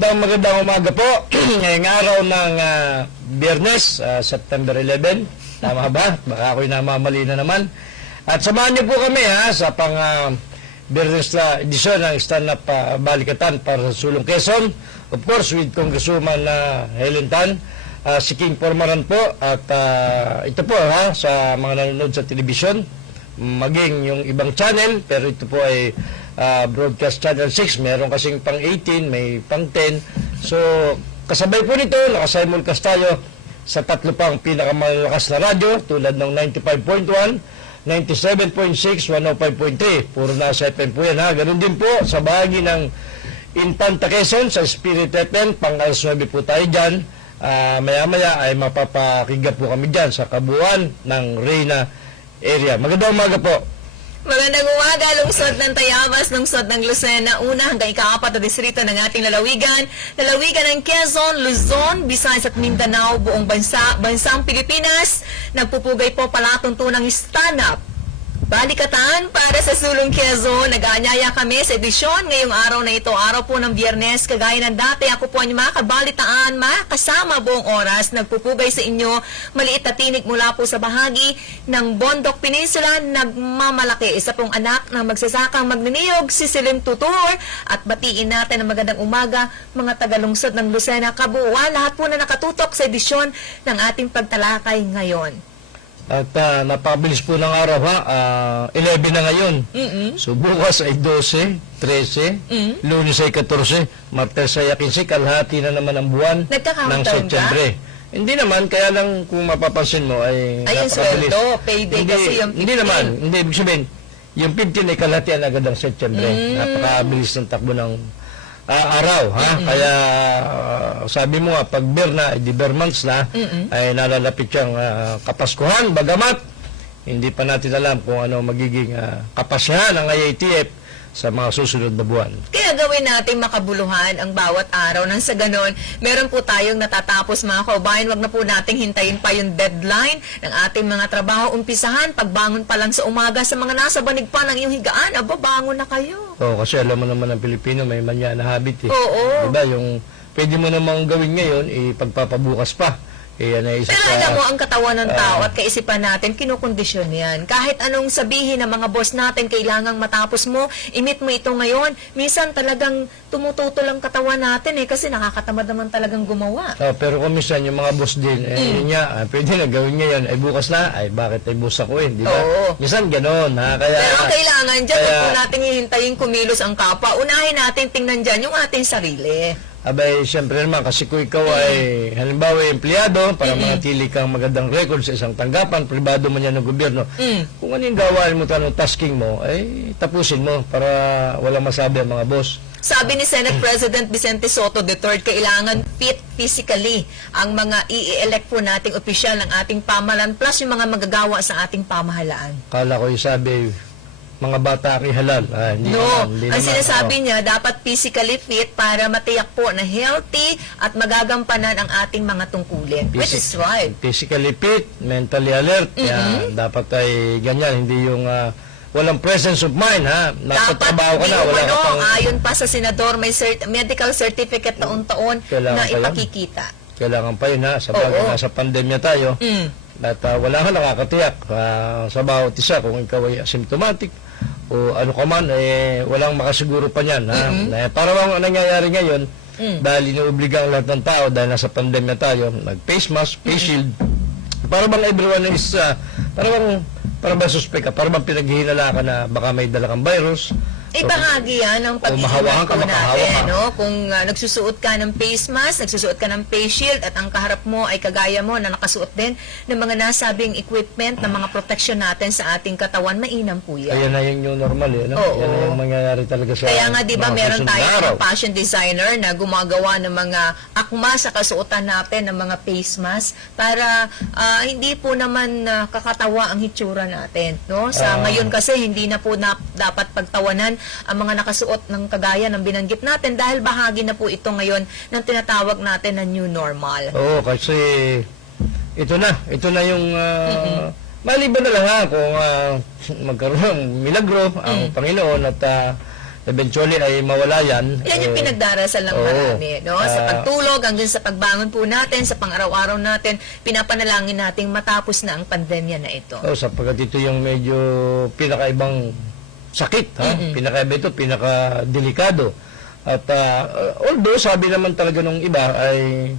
Magandang umaga po. Ngayong araw ng Biyernes, September 11. Tama ba? Baka ako'y namamali na naman. At samahan niyo po kami sa Biyernes na edisyon ng stand-up balikatan para sa Sulong Quezon. Of course, with Congresswoman Helen Tan, si King Pormaran po. At ito po sa mga nanonood sa telebisyon, maging yung ibang channel, pero ito po ay broadcast channel 6, meron kasing pang 18, may pang 10. So, kasabay po nito, nakasimulcast tayo sa tatlo pang pinakamalakas na radyo, tulad ng 95.1, 97.6, 105.3. Puro nasa FM po yan Ganun din po sa bahagi ng Infanta Quezon, sa Spirit FM, pang alas 9 po tayo dyan. Maya-maya ay mapapakiga po kami dyan sa kabuuan ng Reyna area. Magandang umaga po. Magandang umaga, lungsod ng Tayabas, lungsod ng Lucena, una hanggang ika-4 na distrito ng ating lalawigan. Lalawigan ng Quezon, Luzon, Visayas at Mindanao, buong bansang Pilipinas. Nagpupugay po palatuntunang stand-up balikatan para sa Sulong Quezon. Nag-aanyaya kami sa edisyon ngayong araw na ito, araw po ng Biyernes. Kagaya ng dati, ako po ang mga kabalitaan, makasama buong oras. Nagpupugay sa inyo, maliit na tinig mula po sa bahagi ng Bondok Peninsula. Nagmamalaki, isa pong anak ng magsasakang magniniyog, si Silim Tutur. At batiin natin ang magandang umaga, mga tagalungsod ng Lucena, kabuuan, lahat po na nakatutok sa edisyon ng ating pagtalakay ngayon. At napabilis po ng araw 11 na ngayon. So bukas ay 12, 13, Lunes ay 14, Martes ay 15, kalahati na naman ang buwan ng Setyembre. Hindi naman, kaya lang kung mapapansin mo ay ayun, napakabilis. sweldo, payday hindi, kasi yung 15. Hindi naman, hindi ibig sabihin, yung 15 ay kalahatian agad ang Setyembre. Napakabilis ng takbo ng araw, Kaya sabi mo nga, pag Berna, di Bermans na, ay nalalapit siyang Kapaskuhan, bagamat hindi pa natin alam kung ano magiging kapasyahan ng IATF sa mga susunod na buwan. Kaya gawin natin makabuluhan ang bawat araw nang sa ganon, meron po tayong natatapos mga kaubayan. Wag na po nating hintayin pa yung deadline ng ating mga trabaho. Umpisahan, pagbangon pa lang sa umaga, sa mga nasa banig pa ng iyong higaan, bangon na kayo. Oo, kasi alam mo naman ang Pilipino, may manya na habit Oo. Diba, yung pwede mo namang gawin ngayon, pagpapabukas pa. Pero alam mo, ang katawan ng tao at kaisipan natin, kinukondisyon yan. Kahit anong sabihin ng mga boss natin, kailangang matapos mo, imit mo ito ngayon. Minsan talagang tumututol ang katawan natin kasi nakakatamad naman talagang gumawa. Pero kung minsan yung mga boss din, yun nga, pwede na gawin ngayon, bukas na, bakit boss ako di ba? Oo. Minsan gano'n, Kaya, pero kailangan dyan, kung po natin hihintayin kumilos ang kapwa, unahin natin tingnan dyan yung ating sarili. Abay, siyempre naman, kasi kung ikaw ay, halimbawa, empleyado, para manatili kang magandang record sa isang tanggapan, pribado man yan ng gobyerno, kung ano yung gawain mo, tanong tasking mo, tapusin mo para walang masabi ang mga boss. Sabi ni Senate President Vicente Soto III, kailangan fit physically ang mga i-elect po nating opisyal ng ating pamahalaan plus yung mga magagawa sa ating pamahalaan. Kala ko yung sabi, mga bata ang ihalal. Hindi ang naman, sinasabi niya, dapat physically fit para matiyak po na healthy at magagampanan ang ating mga tungkulin. Which is right. Physically fit, mentally alert. Dapat ay ganyan, hindi yung walang presence of mind, Nagtatrabaho ka na, wala ka pang... Ayon pa sa senador, may medical certificate taon-taon na ipakikita. Kailangan pa yun, sa bagay nasa pandemya tayo. At wala ka nakakatiyak sa bawat isa kung ikaw ay asymptomatic o ano ka man, walang makasiguro pa niyan. Para bang nangyayari ngayon, dahil inuobliga ang lahat ng tao, dahil nasa pandemya tayo, nag-face mask, face shield, para bang everyone is, para bang suspect ka, para bang pinaghihinala ka na baka may dala kang virus. Bahagi yan ng pag-iingat po natin. Kung nagsusuot ka ng face mask, nagsusuot ka ng face shield, at ang kaharap mo ay kagaya mo na nakasuot din ng mga nasabing equipment, ng mga protection natin sa ating katawan, mainam po yan. Kaya na yung new normal, Yan na yung mangyayari talaga sa kaya nga, di ba, meron tayong fashion designer na gumagawa ng mga akma sa kasuotan natin ng mga face mask para hindi po naman kakatawa ang hitsura natin. Sa ngayon kasi, hindi na po dapat pagtawanan ang mga nakasuot ng kagaya ng binanggit natin dahil bahagi na po ito ngayon ng tinatawag natin na new normal. Oo, kasi ito na yung maliban na lang kung magkaroon ng milagro ang Panginoon at eventually ay mawala yan. Yan yung pinagdarasal ng oo. marami, no? Sa Ah, pagtulog, hanggang sa pagbangon po natin, sa pang-araw-araw natin, pinapanalangin nating matapos na ang pandemya na ito. Oh, sapagkat ito yung medyo pinakaibang sakit, ha? Pinakaiba ito, pinakadelikado. At although sabi naman talaga nung iba ay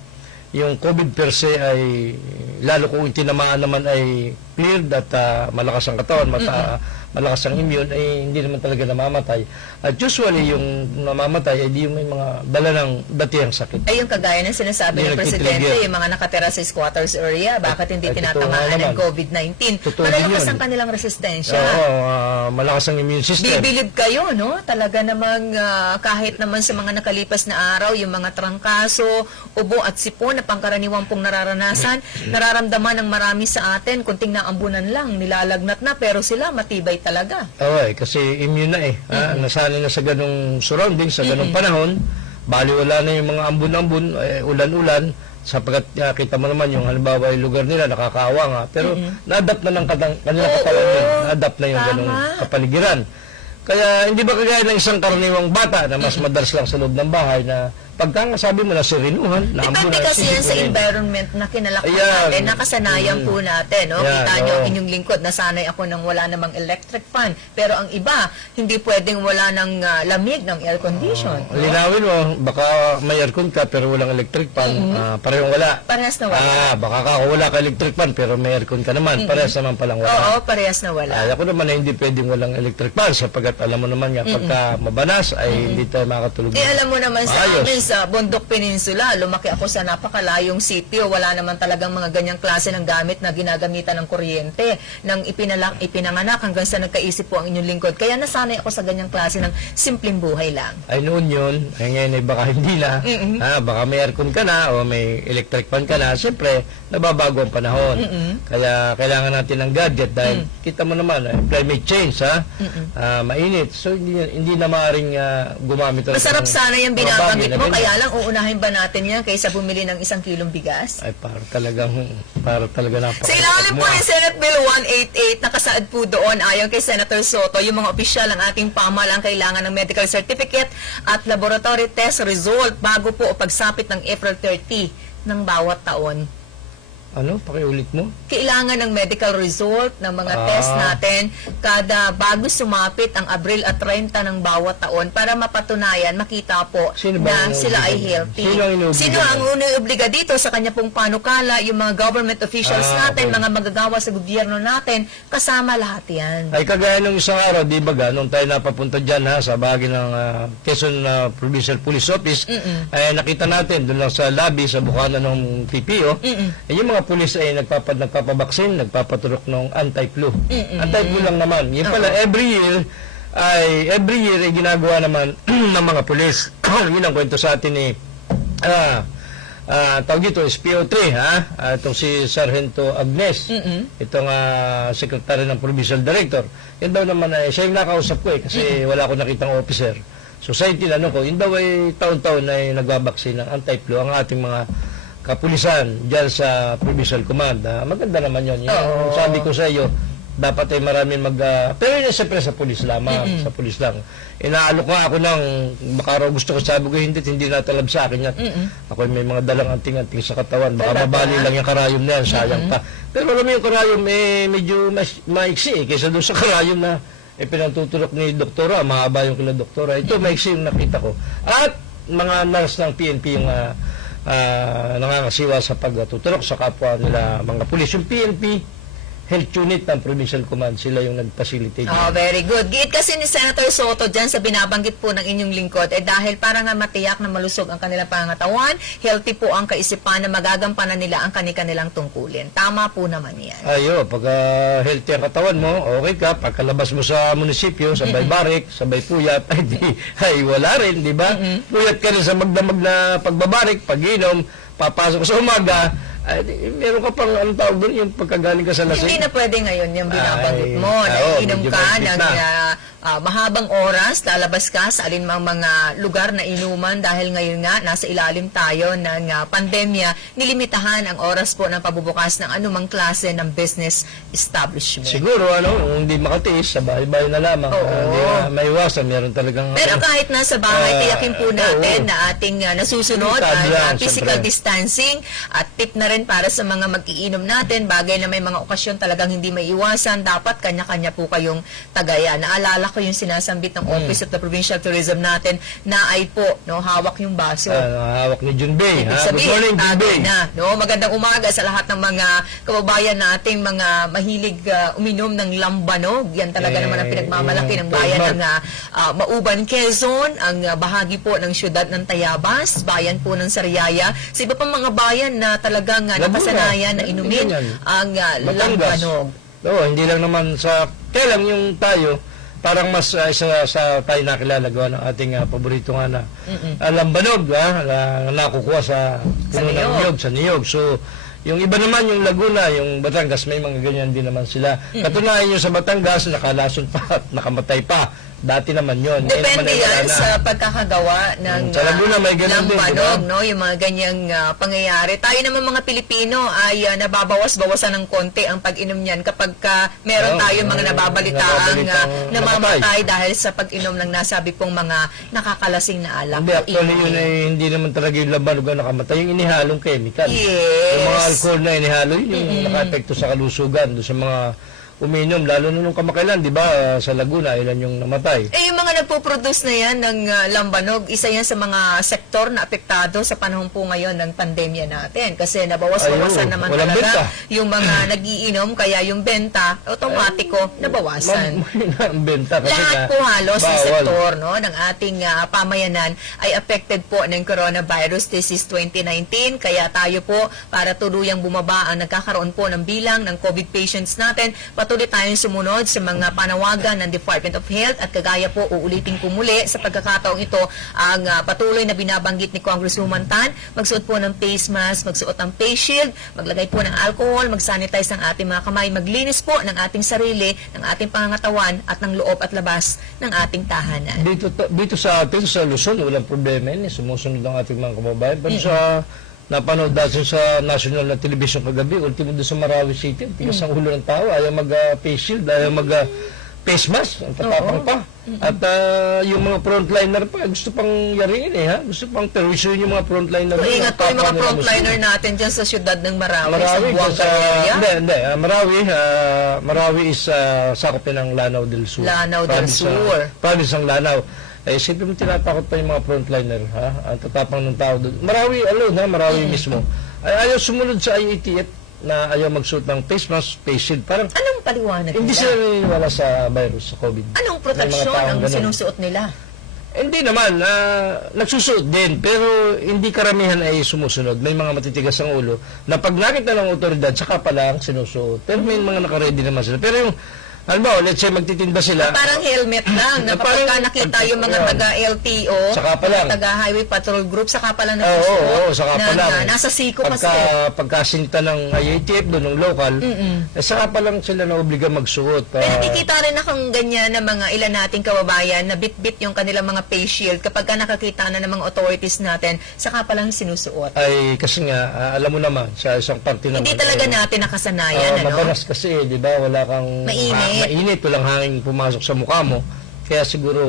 yung COVID per se ay lalo kung tinamaan naman ay cleared at malakas ang katawan, malakas ang immune, ay hindi naman talaga namamatay. At usually yung namamatay ay di yung may mga dala ng datihang sakit. Ay, yung kagaya ng sinasabi Hindi ng Presidente, nagtitrigger. yung mga nakatira sa squatters area, bakit hindi Ay, totoo tinatamaan nga ng naman. COVID-19? Totoo Malalakas din yun. ang kanilang resistensya. Oo, malakas ang immune system. Bibilib kayo, no? Talaga namang kahit naman sa mga nakalipas na araw, yung mga trangkaso, ubo at sipon na pangkaraniwang pong nararanasan, nararamdaman ng marami sa atin, kunting naambunan lang, nilalagnat na, pero sila matibay talaga. Oo, kasi immune na eh. Nasanay na sa ganong surroundings, sa ganong panahon. Bali wala na yung mga ambon-ambon, ulan-ulan, sapagkat kita mo naman yung halimbawa yung lugar nila, nakakaawa nga. Pero na-adapt na ng kanilang katawan din. Na-adapt na yung Tama. ganong kapaligiran. Kaya hindi ba kagaya ng isang karaniwang bata na mas madalas lang sa loob ng bahay na pagka sabi mo na sirinuhan, Depende naambunan, kasi yan sa sinipunin. environment na kinalakhan Ayan. natin, nakasanayan po natin. No? Ayan, Kita nyo ang oo. inyong lingkod, nasanay ako nang wala namang electric fan. Pero ang iba, hindi pwedeng wala ng lamig ng air condition. no? Linawin mo, baka may aircon ka pero walang electric fan, parehong wala. Parehas na wala. Baka ka wala ka electric fan pero may aircon ka naman, parehas naman palang wala. Oo, parehas na wala. Ay, ako naman ay hindi pwedeng walang electric fan sapagkat alam mo naman nga pagka mabanas ay hindi tayo makatulog. Alam mo naman sa Maayos. amin sa Bundok Peninsula, lumaki ako sa napakalayong sitio, wala naman talagang mga ganyang klase ng gamit na ginagamitan ng kuryente nang ipinanganak hanggang sa nagkaisip po ang inyong lingkod. Kaya nasanay ako sa ganyang klase ng simpleng buhay lang. Ay noon yun, ay ngayon ay baka hindi na. Baka may aircon ka na o may electric fan ka na. Siyempre, nababago ang panahon. Kaya kailangan natin ng gadget dahil kita mo naman, climate change, mainit. So, hindi na maaaring gumamit. Masarap sana yung mga bagay binabanggit na mo, ganyan. kaya lang uunahin ba natin yan kaysa bumili ng 1 kilong bigas? Ay, para talaga napaka. Sa ilalim po ni Senate Bill 188, nakasaad po doon ayon kay Senator Soto, yung mga opisyal ng ating pamahalaan kailangan ng medical certificate at laboratory test result bago po o pagsapit ng April 30 ng bawat taon. Ano? Pakiulit mo? Kailangan ng medical result ng mga test natin kada bago sumapit ang Abril at 30 ng bawat taon para mapatunayan, makita po Sino ba na ang sila ay inuobliga? healthy. Sino ang inuobliga? Sino ang inuobliga dito sa kanya pong panukala, yung mga government officials natin, okay. mga magagawa sa gobyerno natin, kasama lahat yan. Ay kagaya nung isang araw, di ba nung tayo napapunta dyan sa bahagi ng Quezon Provincial Police Office, ay nakita natin doon lang sa lobby, sa bukana ng PPO, yung mga pulis ay nagpapabaksin, nagpapaturok ng anti-flu. Anti-flu lang naman. Yun pala, every year ay ginagawa naman ng mga pulis. Yun ang kwento sa atin ni tawag dito, SPO3, itong si Sargento Agnes, itong secretary ng provincial director. Yan daw naman ay siya yung nakausap ko kasi wala akong nakitang officer. So sa tinanong ko, yun daw ay taon-taon ay nagbabaksin ng anti-flu ang ating mga kapulisan dyan sa Provincial Command. Maganda naman yun. Yung sabi ko sa iyo, dapat ay maraming pero yun siyempre sa pulis lamang, sa pulis lang. Inaalok nga ako ng, baka raw gusto ko sabi ko, hindi natalab sa akin yan. Ako may mga dalang anting-anting sa katawan, baka mabali lang yung karayom na yan, sayang pa. Pero alam mo yung karayom, medyo maiksi kaysa doon sa karayom na pinatutulok ni doktora, mahaba yung kila doktora. Ito, maiksi yung nakita ko. At mga nurse ng PNP yung nangangasiwa sa pagtutulok sa kapwa nila mga pulis. Yung PNP Health Unit ng Provincial Command, sila yung nag-facilitate. Oh, very good. Giit kasi ni Senator Soto dyan sa binabanggit po ng inyong lingkod, dahil para nga matiyak na malusog ang kanilang pangatawan, healthy po ang kaisipan na magagampanan nila ang kanilang tungkulin. Tama po naman yan. Ayo, pag healthy ang katawan mo, okay ka. Pagkalabas mo sa munisipyo, sabay barik, sabay puyat, ay wala rin, di ba? Puyat ka rin sa magdamag na pagbabarik, pag-inom, papasok sa umaga, meron ka pang anong tawag doon, yung pagkagaling ka sa lasing. Hindi na pwede ngayon yung binabanggit mo, Ay, na inom medyo ka mahigpit ng na. mahabang oras, lalabas ka sa alinmang mga lugar na inuman dahil ngayon nga nasa ilalim tayo ng pandemya, nilimitahan ang oras po ng pabubukas ng anumang klase ng business establishment. Siguro, kung hindi makatiis, sa bahay-bahay na lamang. Oo. Hindi na maiwasan, meron talagang... Pero kahit nasa bahay, tiyakin po natin oo. na ating nasusunod Limitado ang yan, physical syempre. distancing at tip na rin para sa mga mag-iinom natin, bagay na may mga okasyon talagang hindi may iwasan, dapat kanya-kanya po kayong tagaya. Naalala ko yung sinasambit ng Office of the Provincial Tourism natin na ay po, hawak yung baso. hawak ni Junbei. Ibig Good sabihin, morning, Junbei. na, magandang umaga sa lahat ng mga kababayan nating mga mahilig uminom ng lambanog. Yan talaga naman ang pinagmamalaki ng bayan ng Mauban, Quezon, ang bahagi po ng syudad ng Tayabas, bayan po ng Sariaya, sa iba pang mga bayan na talagang nakasanayan na inumin ang lambanog. Oo, hindi lang naman kaya lang yung tayo, parang mas isa sa tayo nakilala gawa ng ating paborito nga na lambanog, na nakukuha sa puno ng niyog, sa niyog. So, yung iba naman, yung Laguna, yung Batangas, may mga ganyan din naman sila. Katunayan yung sa Batangas, nakalason pa at nakamatay pa. Dati naman yun. Depende yan sa pagkakagawa ng sa Laguna, may ganun din, lambanog, diba? yung mga ganyang pangyayari. Tayo naman mga Pilipino ay nababawas-bawasan ng konti ang pag-inom niyan kapag meron tayong mga nababalitaan namamatay dahil sa pag-inom ng nasabi pong mga nakakalasing na alak. Hindi, actually yun ay hindi naman talaga yung lambanog ang nakamatay, yung inihalong chemical. Yes. Yung mga alcohol na inihalo, yun yung naka-epekto sa kalusugan, doon sa mga uminom, lalo na nung kamakailan, di ba, sa Laguna, ilan yung namatay. Yung mga nagpo-produce na yan ng lambanog, isa yan sa mga sektor na apektado sa panahon po ngayon ng pandemya natin. Kasi nabawas-bawasan naman walang talaga benta. yung mga nagiinom, kaya yung benta, automatiko, nabawasan. Ang benta kasi Lahat po halos ng bawal. sektor ng ating pamayanan ay affected po ng coronavirus disease 2019. Kaya tayo po, para tuluyang bumaba ang nagkakaroon po ng bilang ng COVID patients natin, patuloy tayong sumunod sa mga panawagan ng Department of Health at kagaya po uulitin ko muli sa pagkakataong ito ang patuloy na binabanggit ni Congresswoman Tan, magsuot po ng face mask, magsuot ng face shield, maglagay po ng alcohol, mag-sanitize ng ating mga kamay, maglinis po ng ating sarili, ng ating pangangatawan at ng loob at labas ng ating tahanan. Dito sa atin, sa Luzon, walang problema yun. Sumusunod ang ating mga kababayan. Pero sa napanood natin sa national na television kagabi, ultimo doon sa Marawi City, tigas ang ulo ng tao, ayaw mag-face shield, ayaw mag-face mask, ang tatapang pa. At yung mga frontliner pa, gusto pang yariin gusto pang terrorisyon yung mga frontliner. So, ingat po yung mga frontliner natin dyan sa syudad ng Marawi, sa Buanga area. Hindi. Marawi is sakop ng Lanao del Sur. Lanao del Sur. Province ng Lanao. Siyempre mo tinatakot pa yung mga frontliner, ang tatapang ng tao doon. Marawi Marawi mismo. Ayaw sumunod sa IATF na ayaw magsuot ng face mask, face shield. Parang Anong paliwanag hindi nila? sila naniniwala sa virus, sa COVID. Anong May proteksyon mga taong ang ganun. sinusuot nila? Hindi naman, nagsusuot din, pero hindi karamihan ay sumusunod. May mga matitigas ang ulo na pag nakita ng otoridad, saka pala ang sinusuot. Pero may mga nakaredy naman sila. Pero yung, let's say magtitinda sila. Parang helmet lang. Na kapag nakita yung mga taga-LTO, Saka pa lang. taga-highway patrol group, saka pala Oo, nagsusuot. saka pa lang. Nasa siko kasi. Pagkasinta ng IATF doon, ng local, saka pa lang sila na obliga magsuot. May nakikita rin akong ganyan na mga ilan nating kababayan na bit-bit yung kanilang mga face shield. Kapag nakakita na ng mga authorities natin, saka pa lang sinusuot. Ay, kasi nga, alam mo naman, sa isang parte naman. Hindi talaga natin nakasanayan, Mabanas kasi, di ba? Wala kang mainit, walang hangin pumasok sa mukha mo. Kaya siguro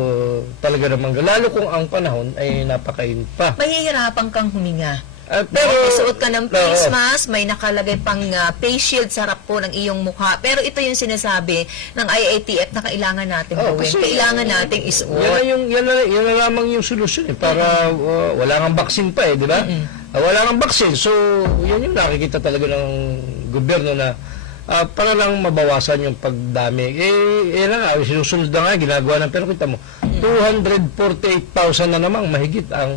talaga naman, lalo kung ang panahon ay napakainit pa. Mahihirapan kang huminga. Pero Suot ka ng face mask, may nakalagay pang face shield sa harap po ng iyong mukha. Pero ito yung sinasabi ng IATF na kailangan natin gawin. Kailangan nating isuot. Yan na lamang yung solusyon para wala kang vaccine pa di ba? Wala kang vaccine. So, yun yung nakikita talaga ng gobyerno na para lang mabawasan yung pagdami. Sinusunod na nga, ginagawa ng, pero kita mo, 248,000 na namang mahigit ang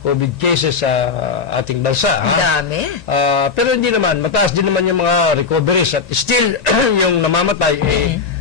COVID cases sa ating bansa. Ang dami. Pero hindi naman, mataas din naman yung mga recoveries at still yung namamatay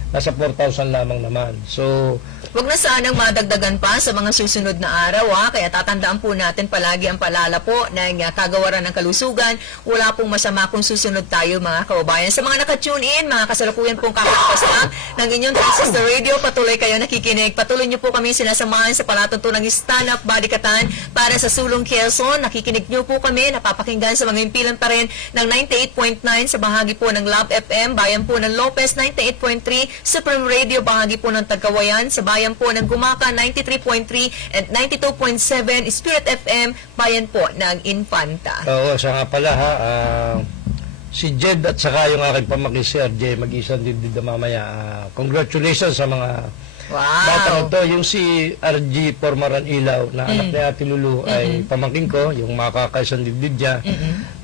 nasa 4,000 lamang naman. So, Huwag na sanang madagdagan pa sa mga susunod na araw, kaya tatandaan po natin palagi ang paalala po ng kagawaran ng kalusugan. Wala pong masama kung susunod tayo mga kababayan. Sa mga nakatune in, mga kasalukuyan pong kakalapas lang ng inyong Transistor Radio, patuloy kayo nakikinig. Patuloy niyo po kami sinasamahan sa palatuntunang stand-up balikatan para sa Sulong Quezon. Nakikinig niyo po kami, napapakinggan sa mga impilan pa rin ng 98.9 sa bahagi po ng Love FM, bayan po ng Lopez 98.3, Supreme Radio, bahagi po ng Tagkawayan, sa bayan po ng Gumaka 93.3 and 92.7, Spirit FM, bayan po ng Infanta. oo, siya nga pala ha, si Jed at saka yung aking pamangkin si RJ, mag-isang dibdib na mamaya. Congratulations sa mga bata Wow! nito. Yung si RG Pormaran Ilaw na anak ni Ate Lulu ay pamangkin ko, yung makakaisang dibdib niya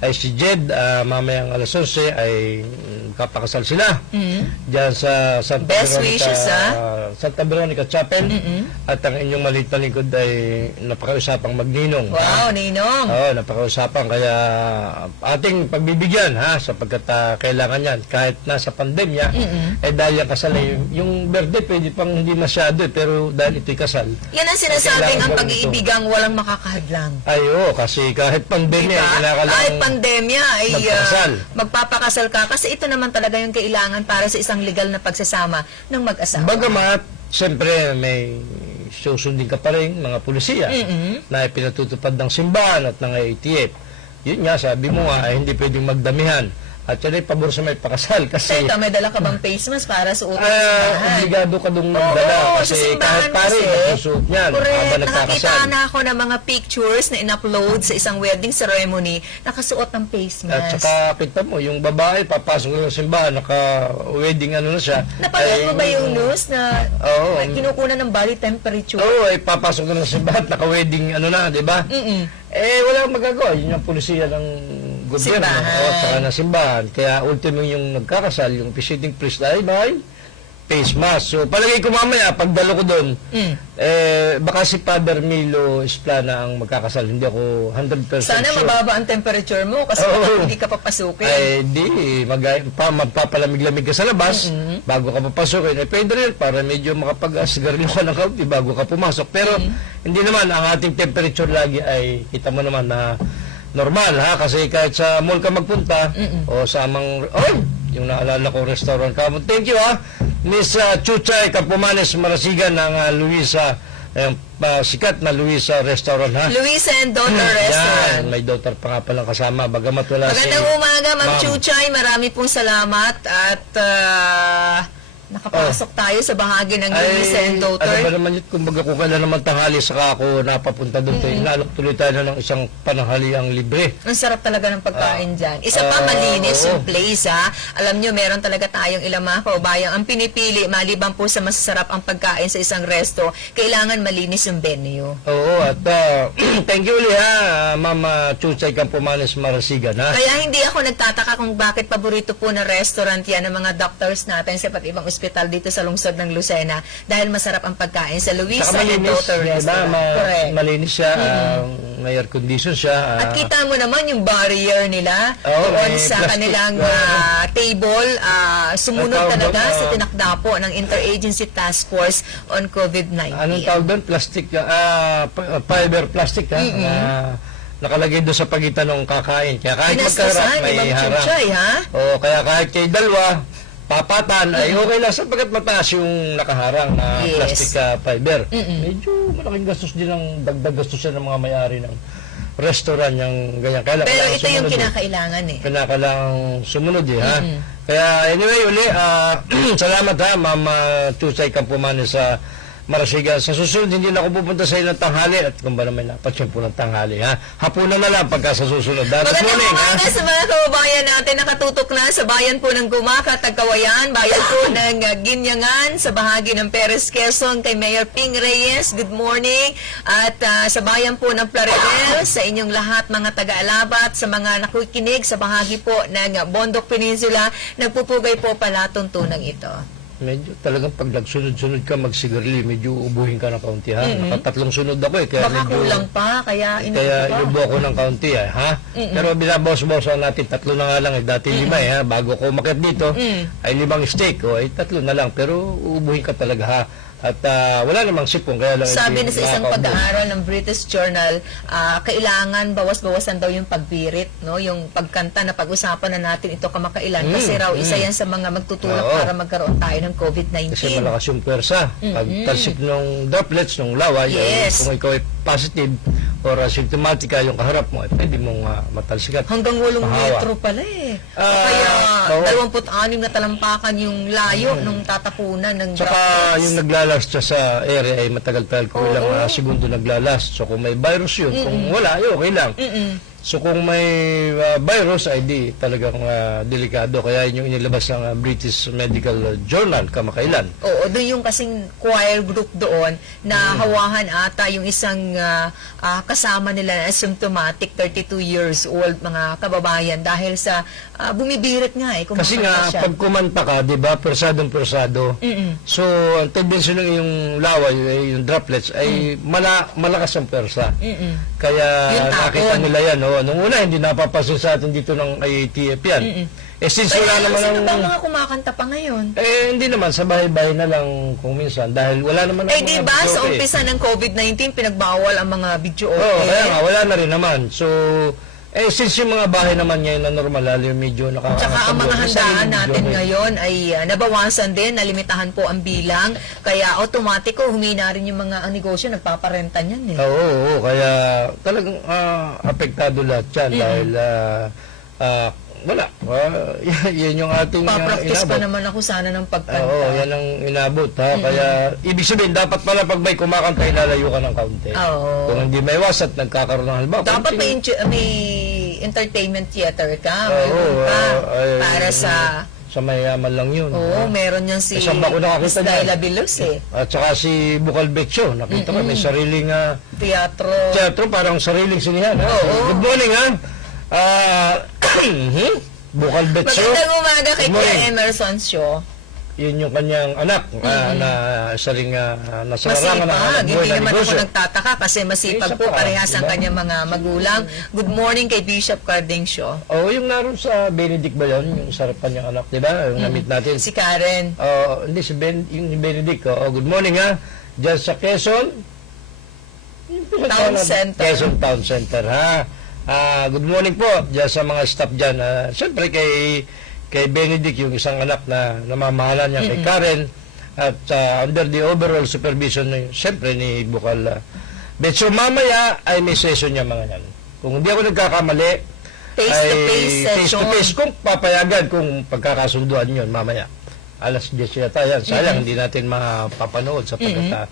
ay si Jed. Mamayang alas 11 ay kapakasal sila diyan sa Santa Best Veronica, wishes, Santa Veronica Chapel. At ang inyong maliit na lingkod ay napakausapang magninong. Wow, Ninong! Oo, napakausapan. Kaya ating pagbibigyan sapagkat kailangan yan. Kahit nasa pandemya, dahil yung kasal yung birthday pwede pang hindi masyado pero dahil ito'y kasal. Yan ang sinasabing Kailangan ang gawin pag-iibigang walang makakahadlang. Ay, oo, kasi kahit pandemya, Kahit pandemya ay magpakasal. magpapakasal ka kasi ito naman talaga yung kailangan para sa isang legal na pagsasama ng mag-asawa. Bagamat, siyempre, may susundin ka pa rin mga pulisiya na pinatutupad ng simbahan at ng ATF. Yun nga, sabi mo nga, ay hindi pwedeng magdamihan. At yan ay pabor sa may pakasal kasi Teka, may dala ka bang face mask para suotin sa simbahan? obligado ka dong magdala Oo, kasi sa simbahan kahit pare kasi. nagsusuot niyan Correct. habang Nakakita nagkakasal. na ako ng mga pictures na in-upload sa isang wedding ceremony, nakasuot ng face At mask. saka kita mo, yung babae papasok na sa simbahan, naka-wedding ano na siya. Napanood mo ba yung news na Oo. kinukunan ng body temperature? Oo, ay papasok na sa simbahan, naka-wedding ano na, di ba? Wala kang magagawa. Yun yung pulisiya ng gobyerno. Simbahan. O, saka na simbahan. Kaya ultimo yung nagkakasal, yung visiting priest ay may face mask. So, palagay ko mamaya, pagdalo ko doon, baka si Father Milo Esplana ang magkakasal. Hindi ako 100% Sana sure. mababa ang temperature mo kasi Oo. baka hindi ka papasukin. Ay, di. Magpapalamig-lamig ka sa labas bago ka papasukin. Pwede rin para medyo makapag-asigarilyo ka ng kaunti bago ka pumasok. Pero hindi naman, ang ating temperature lagi ay kita mo naman na normal ha. Kasi kahit sa mall ka magpunta o sa amang... yung naalala ko restaurant ka. Thank you ha. Miss Chuchay Campomanes Marasigan ng Luisa, sikat na Luisa Restaurant ha. Luisa and Daughter Restaurant. Yan, may daughter pa nga palang kasama. Bagamat wala Magandang umaga, Ma'am Ma'am. Chuchay. Marami pong salamat at nakapasok tayo sa bahagi ng Luisa and Daughter. Ano ba naman yun? Kumbaga kung kailan naman tanghali saka ako napapunta doon. Inalok tuloy tayo na ng isang pananghaliang libre. Ang sarap talaga ng pagkain dyan. Isa pa, malinis yung place, ha? Alam nyo, meron talaga tayong ilang mga kaubayang ang pinipili, maliban po sa masasarap ang pagkain sa isang resto, kailangan malinis yung venue. Oo, at thank you ulit ha, Mama Chuchay Campomanes Marasigan ha. Kaya hindi ako nagtataka kung bakit paborito po na restaurant yan ng mga doctors natin sa iba't ibang ospital dito sa lungsod ng Lucena dahil masarap ang pagkain sa Luisa Saka and malinis, Daughter diba? Restaurant. Correct. Malinis siya, may air condition siya. At kita mo naman yung barrier nila Oo, doon may sa plastic, kanilang table. Sumunod Ang tawag talaga doon, sa tinakda po ng Interagency Task Force on COVID-19. Anong tawag doon? Plastic, fiber plastic ha. Nakalagay doon sa pagitan ng kakain. Kaya kahit magkaharap, Pinaspasan, may ibang harang. chuchay, ha? Oo, kaya kahit kay dalawa, papatan, ay okay lang sapagkat mataas yung nakaharang na Yes. plastic fiber. Medyo malaking gastos din ang dagdag gastos yan ng mga may-ari ng restaurant yung ganyan. Kaya Pero kailangan ito yung sumunod kinakailangan eh. Kailangan sumunod ha. Kaya anyway, uli, salamat ha, Ma'am Chuchay Campomanes sa Marasigan. Sa susunod, hindi na ako pupunta sa ilang tanghali at kung ba naman napatsyempo ng tanghali ha. Hapunan na lang pagka sa susunod. Good Magandang morning ha. umaga sa mga kababayan natin nakatutok na sa bayan po ng Gumaka, Tagkawayan, bayan po ng Ginyangan, sa bahagi ng Perez, Quezon, kay Mayor Ping Reyes. Good morning. At sa bayan po ng Plaridel, sa inyong lahat mga taga-alabat, sa mga nakikinig sa bahagi po ng Bondok Peninsula, nagpupugay po pala tuntunang ito. medyo talagang pag nagsunod-sunod ka magsigarilyo, medyo ubuhin ka ng kaunti, ha? Nakatatlong sunod ako eh. Kaya Baka medyo, kulang pa, kaya inubo ako ng kaunti, ha? Pero binabawas-bawasan natin, 3 na nga lang eh. Dati 5 eh, ha? Bago ko umakyat dito, ay 5 steak, ay 3 na lang. Pero uubuhin ka talaga, ha? At wala namang sipong, kaya lang Sabi na hindi sa isang nakakaubos. pag-aaral ng British Journal, kailangan bawas-bawasan daw yung pagbirit, no? Yung pagkanta na pag-usapan na natin ito kamakailan. Kasi raw isa yan sa mga magtutulak Oo. para magkaroon tayo ng COVID-19. Kasi malakas yung pwersa. Pag talsik ng droplets, ng laway, Yes. kung ikaw ay positive or asymptomatic yung kaharap mo, ay pwede mong matalsikat. Hanggang 8 Mahawa. metro pala eh. O Ah, kaya oo. 26 na talampakan yung layo nung tatapunan ng Saka droplets. yung naglalast siya sa area ay matagal-tagal kung ilang segundo naglalast. So kung may virus yun, kung wala, okay lang. So kung may virus ay di talagang delikado. Kaya yun yung inilabas ng British Medical Journal kamakailan. Oo, doon yung kasing choir group doon na hawahan ata yung isang kasama nila na asymptomatic 32 years old mga kababayan dahil sa bumibirit nga eh. Kasi kumakanta nga, siya. pag kumanta ka, di ba, persadong-persado. So, ang tendency ng yung laway, yung droplets, ay malakas ang persa. Kaya Yung nakita takon. nila yan. Nung una, hindi napapasin sa atin dito ng IATF yan. Since Kaya wala naman sino ang... ba mga kumakanta pa ngayon? Hindi naman, sa bahay-bahay na lang kung minsan. Dahil wala naman ang Di mga ba sa videoke. umpisa ng COVID-19, pinagbawal ang mga video Oo, kaya nga, wala na rin naman. So, since yung mga bahay naman ngayon na normal, lalo yung medyo nakakasabot. Tsaka ang mga handaan natin ngayon ay nabawasan din, nalimitahan po ang bilang. Kaya automatiko, humina rin yung mga ang negosyo, nagpaparenta niyan eh. Oo, kaya talagang apektado lahat yan dahil wala. Yan yung ating Papractice pa inabot. naman ako sana ng pagkanta. Oo, yan ang inabot, ha? Kaya, ibig sabihin, dapat pala pag may kumakanta, ilalayo ka ng kaunti. Oo. Kung hindi may was at nagkakaroon ng halimbawa. Dapat konting- may entertainment theater ka, Oo, mayroon ka, para sa... Sa mayaman lang yun. Oo, meron yan si Saan ba ako nakakita Stella niyan? Bilos eh. At saka si Bukal Beccio, nakita ko, may sariling Teatro. teatro, parang sariling sinihan. Ha? Oo. Good morning, ha? Bukal Beccio. Magandang umaga kay Good morning. Kuya Emerson Shaw. Yun yung kanyang anak na saring nasa larangan ng Masipag. buhay Hindi na naman ako negosyo. nagtataka kasi masipag Isa po pa, parehas ang diba? kanyang mga magulang. Good morning kay Bishop Carding Shaw. Yung naroon sa Benedict ba yun? Yung sarapan niyang anak, di ba? Yung na-meet natin. Si Karen. Hindi, yung Benedict. Good morning, ha? Diyan sa Quezon. Town Center. Quezon Town Center, ha? Good morning po diyan sa mga staff dyan. Siyempre kay Benedict, yung isang anak na namamahalan niya, kay Karen, at under the overall supervision, siyempre, ni Bukal Beccio. Mamaya ay may session niya mga yan. Kung hindi ako nagkakamali, Face-to-face ay session. face-to-face, kung papayagan, kung pagkakasunduan yun mamaya. Alas 10 yata yan. Sayang, hindi natin mapapanood sapagkat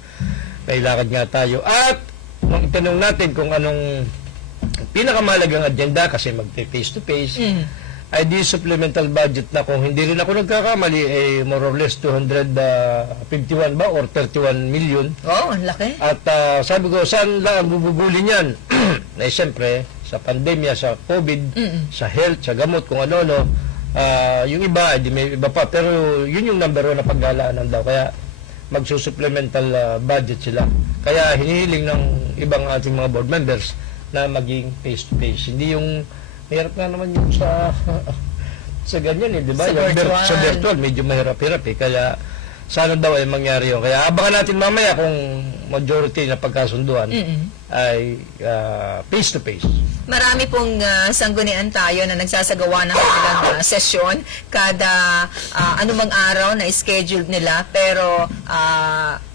may lakad nga tayo. At nung itanong natin kung anong pinakamahalagang agenda kasi mag-face-to-face, ay di supplemental budget na kung hindi rin ako nagkakamali, more or less 251 ba or 31 million. Oh, ang laki. At sabi ko, saan lang bubugulin yan? Siyempre, sa pandemya, sa COVID, sa health, sa gamot, kung ano-ano. Yung iba, may iba pa. Pero yun yung number 1 na paglalaanan daw. Kaya magsusupplemental budget sila. Kaya hinihiling ng ibang ating mga board members na maging face-to-face. Hindi yung, mahirap nga naman yung sa ganyan di ba? Sa Yung virtual. sa virtual, medyo mahirap-hirap Kaya sana daw ay mangyari yun. Kaya abangan natin mamaya kung majority na pagkasunduan ay face-to-face. Marami pong sanggunian tayo na nagsasagawa ng kanilang sesyon kada anumang araw na scheduled nila pero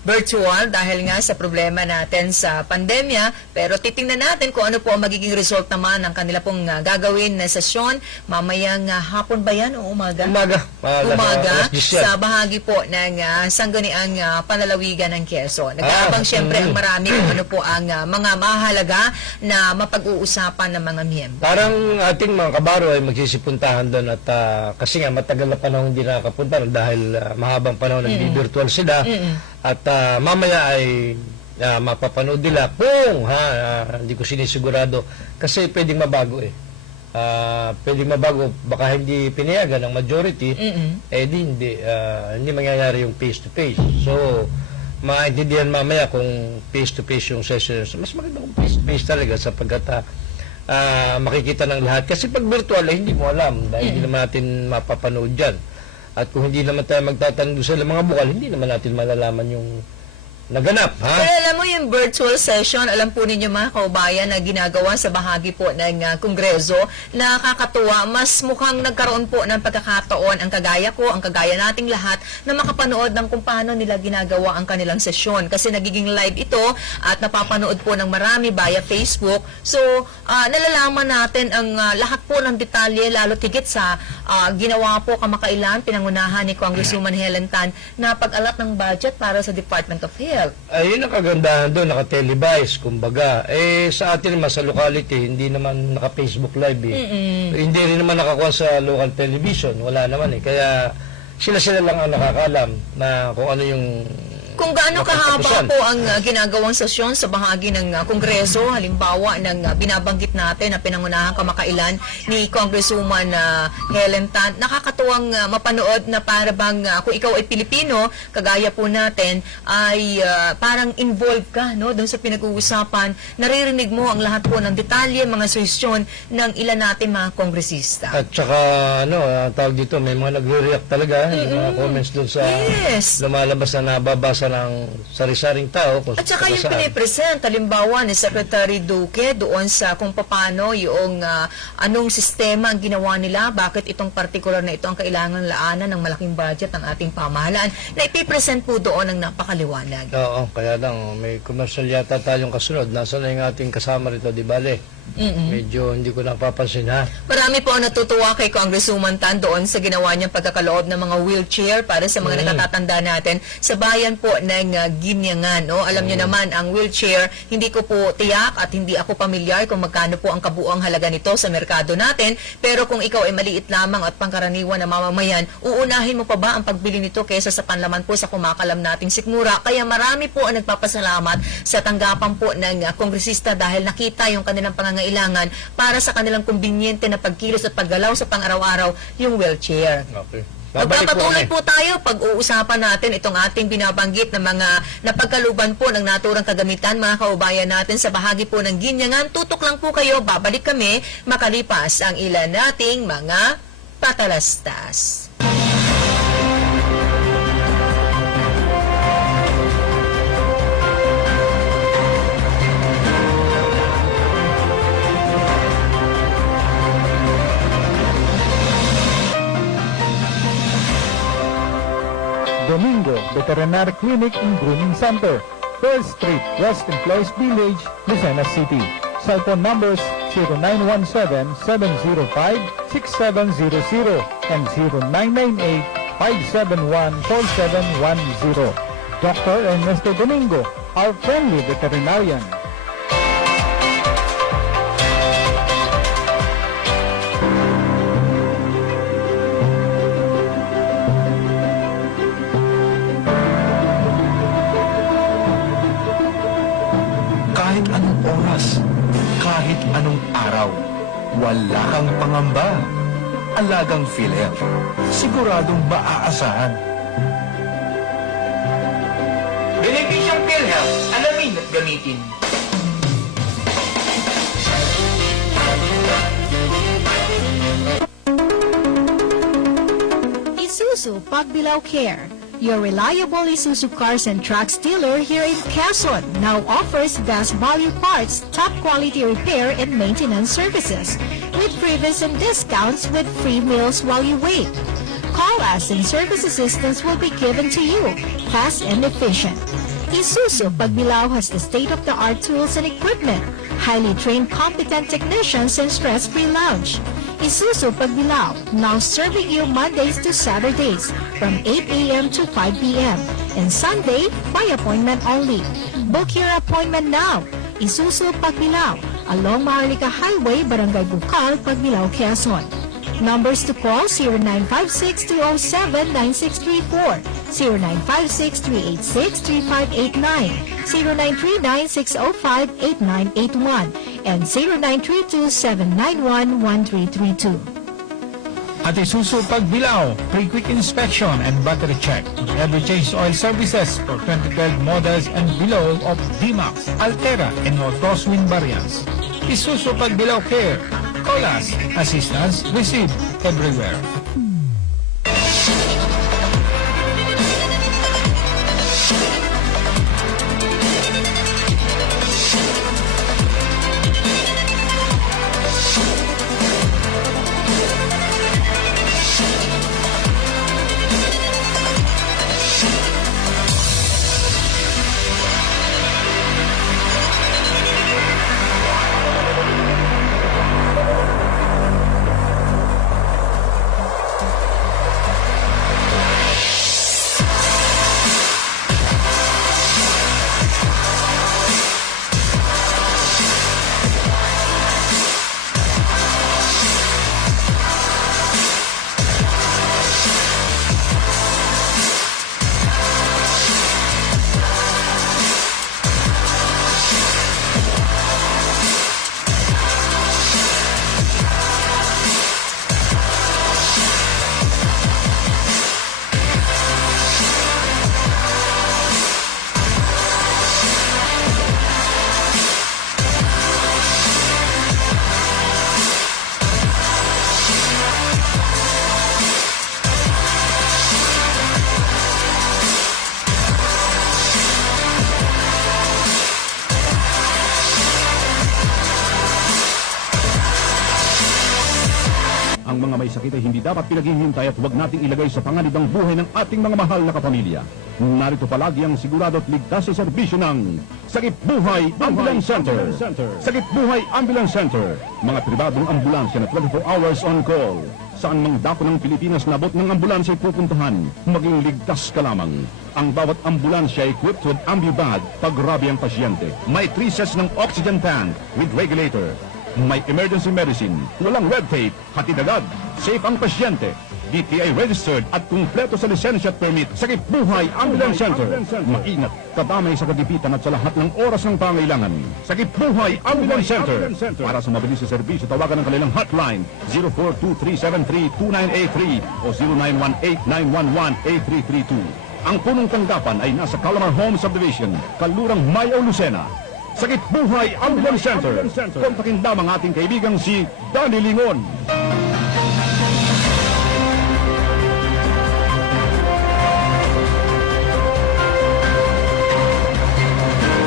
virtual dahil nga sa problema natin sa pandemya. Pero titingnan natin kung ano po ang magiging result naman ng kanila pong gagawin na sesyon. Mamayang hapon ba yan o umaga? Umaga. Umaga alas 10 yan. sa bahagi po ng sangguniang panlalawigan ng Quezon. Nag-aabang siyempre ang marami kung ano po ang mga mahalaga na mapag-uusapan ng mga miyembro. Parang ating mga kabaro ay magsisipuntahan doon at kasi nga matagal na panahon hindi nakakapunta dahil mahabang panahon nag-virtual sila at mamaya ay mapapanood nila kung hindi ko sinisigurado kasi pwedeng mabago pwede mabago, baka hindi pinayagan ng majority, hindi mangyayari yung face-to-face. So, maintindihan mamaya kung face-to-face yung session. Mas maganda kung face-to-face talaga sapagkat makikita ng lahat. Kasi pag virtual, hindi mo alam dahil hindi naman natin mapapanood dyan. At kung hindi naman tayo magtatanong sa mga bukal, hindi naman natin malalaman yung naganap, ha? Pero alam mo yung virtual session, alam po ninyo mga kaubayan na ginagawa sa bahagi po ng Kongreso, nakakatuwa, mas mukhang nagkaroon po ng pagkakataon ang kagaya ko, ang kagaya nating lahat, na makapanood ng kung paano nila ginagawa ang kanilang sesyon. Kasi nagiging live ito at napapanood po ng marami via Facebook. So, nalalaman natin ang lahat po ng detalye, lalo tigit sa ginawa po kamakailan, pinangunahan ni Congresswoman Helen Tan na pag-alat ng budget para sa Department of Health. Ayun ang kagandahan doon, naka-televise, kumbaga. Sa atin naman, sa locality, hindi naman naka-Facebook Live, Hindi rin naman nakakuha sa local television, wala naman Kaya sila lang ang nakakalam na kung ano yung kung gaano kahaba po ang ginagawang sesyon sa bahagi ng Kongreso, halimbawa ng binabanggit natin na pinangunahang kamakailan ni Congresswoman Helen Tan, nakakatuwang mapanood na para bang kung ikaw ay Pilipino, kagaya po natin, ay parang involved ka doon sa pinag-uusapan, naririnig mo ang lahat po ng detalye, mga suggestion ng ilan natin mga kongresista. At saka, tawag dito, may mga nagre-react talaga, yung mga comments doon sa lumalabas na nababasa ng sari-saring tao. At saka yung pinipresent, halimbawa ni Secretary Duque doon sa kung paano yung anong sistema ang ginawa nila, bakit itong particular na ito ang kailangan laanan ng malaking budget ng ating pamahalaan, na ipipresent po doon ang napakaliwanag. Oo, kaya lang, may commercial yata tayong kasunod. Nasaan na yung ating kasama rito, di bale? Medyo hindi ko napapansin, ha? Marami po ang natutuwa kay Congresswoman Tan doon sa ginawa niyang pagkakaloob ng mga wheelchair para sa mga nakatatanda natin sa bayan po ng Ginyangan. Alam niyo naman, ang wheelchair, hindi ko po tiyak at hindi ako pamilyar kung magkano po ang kabuuang halaga nito sa merkado natin. Pero kung ikaw ay maliit lamang at pangkaraniwan na mamamayan, uunahin mo pa ba ang pagbili nito kaysa sa panlaman po sa kumakalam nating sikmura? Kaya marami po ang nagpapasalamat sa tanggapan po ng kongresista dahil nakita yung kanilang pangangailangan para sa kanilang kumbinyente na pagkilos at paggalaw sa pang-araw-araw, yung wheelchair. Okay. Magpapatuloy po tayo pag-uusapan natin itong ating binabanggit na mga napagkaluban po ng naturang kagamitan, mga kaubayan natin sa bahagi po ng Ginyangan. Tutok lang po kayo, babalik kami makalipas ang ilan nating mga patalastas. Domingo Veterinary Clinic and Grooming Center, 3rd Street, West Employees Village, Lucena City. Cell phone numbers 0917-705-6700 and 0998-571-4710. Dr. Ernesto Domingo, our friendly veterinarian. Kahit anong oras, kahit anong araw, wala kang pangamba. Alagang PhilHealth, siguradong maaasahan. Benepisyong PhilHealth, alamin at gamitin. Isuzu Pagbilao Care, your reliable Isuzu cars and trucks dealer here in Quezon, now offers best value parts, top quality repair and maintenance services, with freebies and discounts with free meals while you wait. Call us and service assistance will be given to you, fast and efficient. Isuzu Pagbilao has the state-of-the-art tools and equipment, highly trained competent technicians and stress-free lounge. Isuzu Pagbilao, now serving you Mondays to Saturdays from 8 a.m. to 5 p.m. and Sunday by appointment only. Book your appointment now. Isuzu Pagbilao, along Maharlika Highway, Barangay Bukal, Pagbilao, Quezon. Numbers to call 0956-207-9634, 0956-386-3589, 0939-605-8981, and 0932-791-1332. At Isuzu Pagbilao, pre-quick inspection and battery check. Every change oil services for 2012 models and below of D-Max, Altera, and Auto-Swing variants. Isuzu Pagbilao Care. Call us. Assistance received everywhere. Ang mga may sakit ay hindi dapat pinaghihintay at huwag nating ilagay sa panganib ang buhay ng ating mga mahal na kapamilya. Narito palagi ang sigurado at ligtas sa serbisyo ng Sakit Buhay Ambulance Center. Sakit Buhay Ambulance Center. Mga pribadong ambulansya na 24 hours on call. Saan mang dako ng Pilipinas nabot ng ambulansya ay pupuntahan, maging ligtas ka lamang. Ang bawat ambulansya ay equipped with ambibag pag rabi ang pasyente. May 3 sets ng oxygen tank with regulator. May emergency medicine, walang red tape, hatid agad, safe ang pasyente, DTI registered at kumpleto sa lisensya at permit. Sakit Buhay Ambulance Center. Maingat, kadamay sa kagipitan at sa lahat ng oras ng pangailangan. Sakit Buhay Ambulance Center. Para sa mabilis na serbisyo, tawagan ang kanilang hotline 0423732983 o 0918-911-8332. Ang punong tanggapan ay nasa Calamar Home Subdivision, Kalurang Mayaw, Lucena. Sakit Buhay Ambulance Center. Kontakin lamang ating kaibigang si Danny Lingon.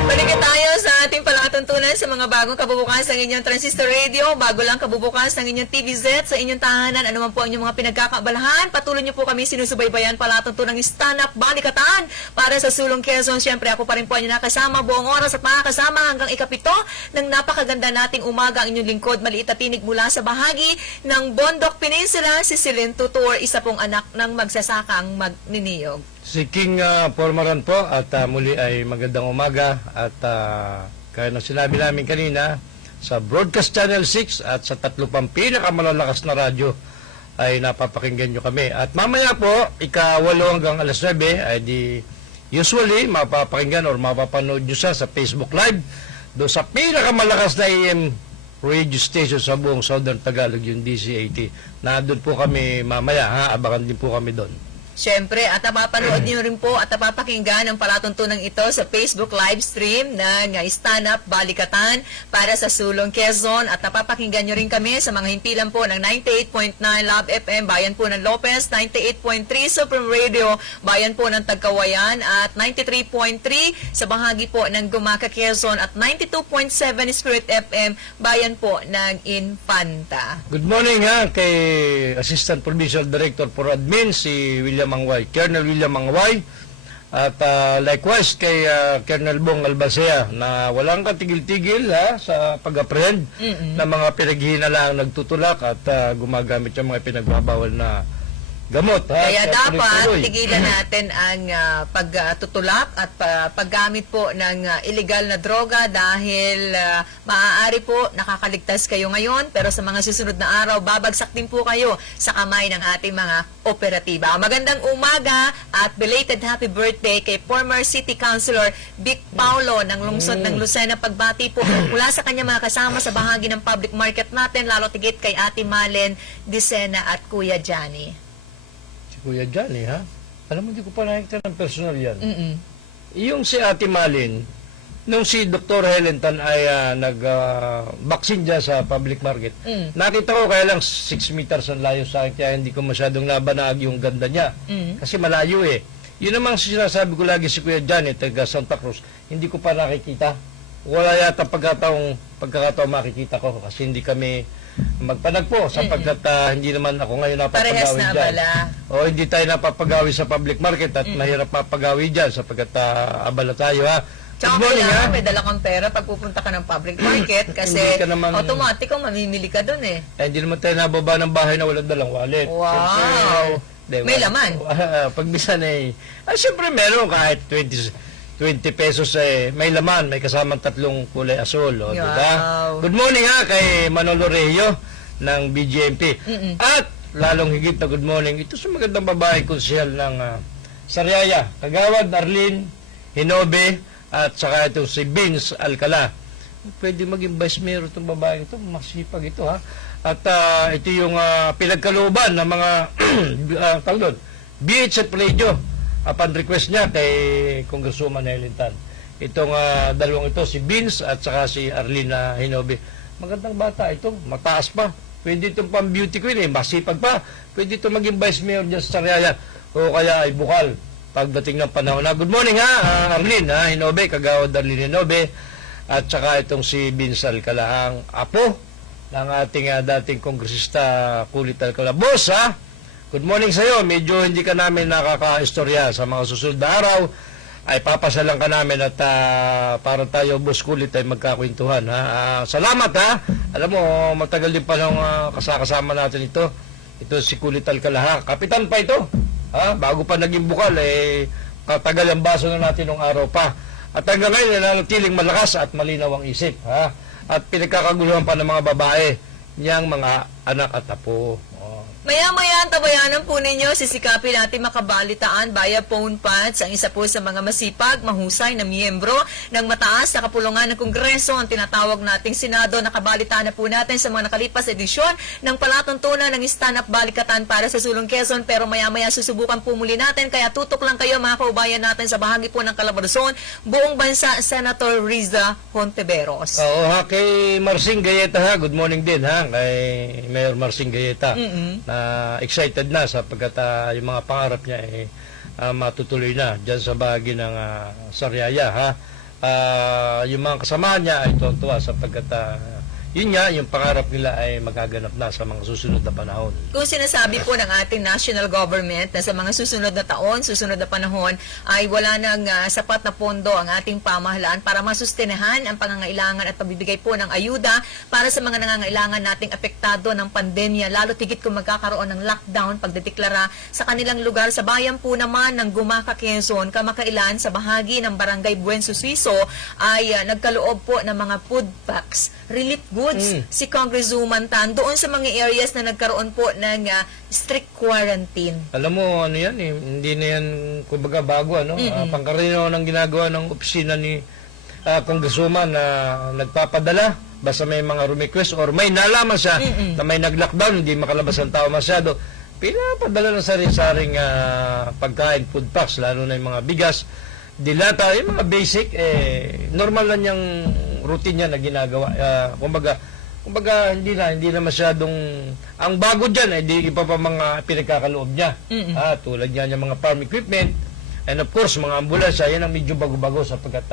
Balikan tayo sa ating palatuntunan sa mga bagong kabubukas ng inyong transistor radio, bago lang kabubukas ng inyong TVZ sa inyong tahanan, anuman po ang inyong mga pinagkakabalahan, patuloy niyo po kami sinusubaybayan palatuntunan ng stand-up balikatan para sa Sulong Quezon. Siyempre ako pa rin po ang inyong nakasama buong oras at makakasama hanggang ikapito ng napakaganda nating umaga ang inyong lingkod, maliit at tinig mula sa bahagi ng Bondok Peninsula, si Celine Tutor, isa pong anak ng magsasakang magniniyog. Si King Pormaran po at muli ay magandang umaga at kaya na sinabi namin kanina sa Broadcast Channel 6 at sa tatlo pang pinakamalalakas na radyo ay napapakinggan nyo kami. At mamaya po, ika-8 hanggang alas 9 ay di usually mapapakinggan or mapapanood nyo sa Facebook Live doon sa pinakamalakas na AM radio station sa buong Southern Tagalog, yung DC80. Na doon po kami mamaya, abangan din po kami doon. Siyempre, at napapanood niyo rin po at napapakinggan ang palatuntunan ito sa Facebook live stream ng Stand Up Balikatan para sa Sulong Quezon, at napapakinggan niyo rin kami sa mga himpilan po ng 98.9 Love FM, bayan po ng Lopez, 98.3 Supreme Radio, bayan po ng Tagkawayan, at 93.3 sa bahagi po ng Gumaca, Quezon, at 92.7 Spirit FM, bayan po ng Infanta. Good morning kay Assistant Provincial Director for Admin, si William Mangway, Colonel William Mangway, at likewise kay Colonel Bong Albacea na walang katigil-tigil sa pag-apprehend ng mga pinaghihinalang nagtutulak at gumagamit yung mga pinagbabawal na gamot. Ha? Kaya dapat tuloy-tuloy. tigilan natin ang pagtutulak at paggamit po ng illegal na droga dahil maaari po nakakaligtas kayo ngayon pero sa mga susunod na araw babagsak din po kayo sa kamay ng ating mga operatiba. Magandang umaga at belated happy birthday kay former City Councilor Vic Paulo ng lungsod ng Lucena. Pagbati po mula sa kanya mga kasama sa bahagi ng public market natin, lalo tigit kay Ate Malen Dicena at Kuya Johnny. Kuya Johnny, ha? Alam mo, hindi ko pa nakikita ng personal yan. Mm-mm. Yung si Ate Malin, nung si Dr. Helen Tan ay nag-vaccine dyan sa public market, nakita ko kaya lang 6 meters ang layo sa akin, kaya hindi ko masyadong nabanag yung ganda niya. Kasi malayo eh. Yun namang sinasabi ko lagi si Kuya Johnny, taga Santa Cruz, hindi ko pa nakikita. Wala yata pagkakataon makikita ko kasi hindi kami magpanagpo sapagkat hindi naman ako ngayon Parehas napapagawi na dyan. abala. O hindi tayo napapagawi sa public market at mahirap papagawi dyan sapagkat abala tayo, ha. Tsaka Good morning, kailangan ha. may dala kang pera pag pupunta ka ng public market kasi Hindi ka naman- automatic kung mamimili ka dun eh. Hindi naman tayo nababa ng bahay na walang dalang wallet. Wow! May laman. Pag bisan siyempre meron kahit 20 pesos may laman, may kasamang 3 kulay asul, o, Wow. diba? Good morning, ha, kay Manolo Reyes ng BGMP. At lalong higit na good morning ito sa magandang babae konsyal ng Sariaya, Kagawad Arlene Hinobe at saka ito si Vince Alcala. Pwede maging vice mayor itong babae ito, masipag ito, ha. At ito yung pinagkalooban ng mga BHF Radio upon request niya kay Congresswoman Helen Tan. Itong dalawang ito, si Vince at saka si Arlene Hinobe. Magandang bata ito, mataas pa. Pwede itong pang beauty queen masipag pa. Pwede itong maging vice mayor dyan sa Sariaya o kaya ay bukal pagdating ng panahon. Good morning, ha, Arlene Hinobe, Kagawad Arlene Hinobe at saka itong si Vince Alcala, ang apo ng ating dating kongresista Kulit Alcala. Boss, ha? Good morning sa iyo. Medyo hindi ka namin nakaka-istorya sa mga susunod na araw. Ay papasalan ka namin at para tayo, Boss Kulit, ay magkakwentuhan. Ha? Salamat, ha. Alam mo, matagal din pa nung kasama natin ito. Ito si Kulit Alcala, ha. Kapitan pa ito. Ha? Bago pa naging bukal, katagal ang baso na natin nung araw pa. At hanggang ngayon, nanatiling malakas at malinaw ang isip. Ha? At pinagkakaguluhan pa ng mga babae niyang mga anak at apo. Maya-maya ang tabayanan po ninyo, sisikapin natin makabalitaan via phone pats ang isa po sa mga masipag, mahusay na miyembro ng mataas na kapulungan ng Kongreso, ang tinatawag nating Senado. Nakabalitaan na po natin sa mga nakalipas edisyon ng palatuntunan ng stand-up balikatan para sa Sulong Quezon, pero maya-maya susubukan po muli natin, kaya tutok lang kayo mga kaubayan natin sa bahagi po ng Calabarzon, buong bansa, Senator Riza Hontiveros. Oo, ha, kay Marcing Gayeta, ha. Good morning din, ha, kay Mayor Marcing Gayeta. Excited na sapagkat yung mga pangarap niya matutuloy na dyan sa bahagi ng Sariaya, ha. Yung mga kasama niya ay tuwa sapagkat yun nga, yung pangarap nila ay magaganap na sa mga susunod na panahon. Kung sinasabi po ng ating national government na sa mga susunod na taon, susunod na panahon, ay wala nang sapat na pondo ang ating pamahalaan para masustenahan ang pangangailangan at pagbibigay po ng ayuda para sa mga nangangailangan nating apektado ng pandemya, lalo tigit kung magkakaroon ng lockdown pagdedeklara sa kanilang lugar. Sa bayan po naman ng Gumaca, Quezon, kamakailan sa bahagi ng Barangay Buenso Suizo ay nagkaloob po ng mga food packs, relief goods, si Congresswoman Tan doon sa mga areas na nagkaroon po ng strict quarantine. Alam mo, ano yan, hindi na yan, kumbaga bago, ano, pangkaraniwan ng ginagawa ng opisina ni Congresswoman na nagpapadala, basta may mga request or may nalaman siya na may nag-lockdown, hindi makalabas ang tao masyado, pinapadala ng sari-saring pagkain, food packs, lalo na yung mga bigas, dilata, yung mga basic, normal lang yung routine niya na ginagawa. Kumbaga hindi na masyadong, ang bago diyan di iba pa mga pinagkakaloob niya. Tulad niya ng mga farm equipment and of course mga ambulansya, yan ang medyo bago-bago sapagkat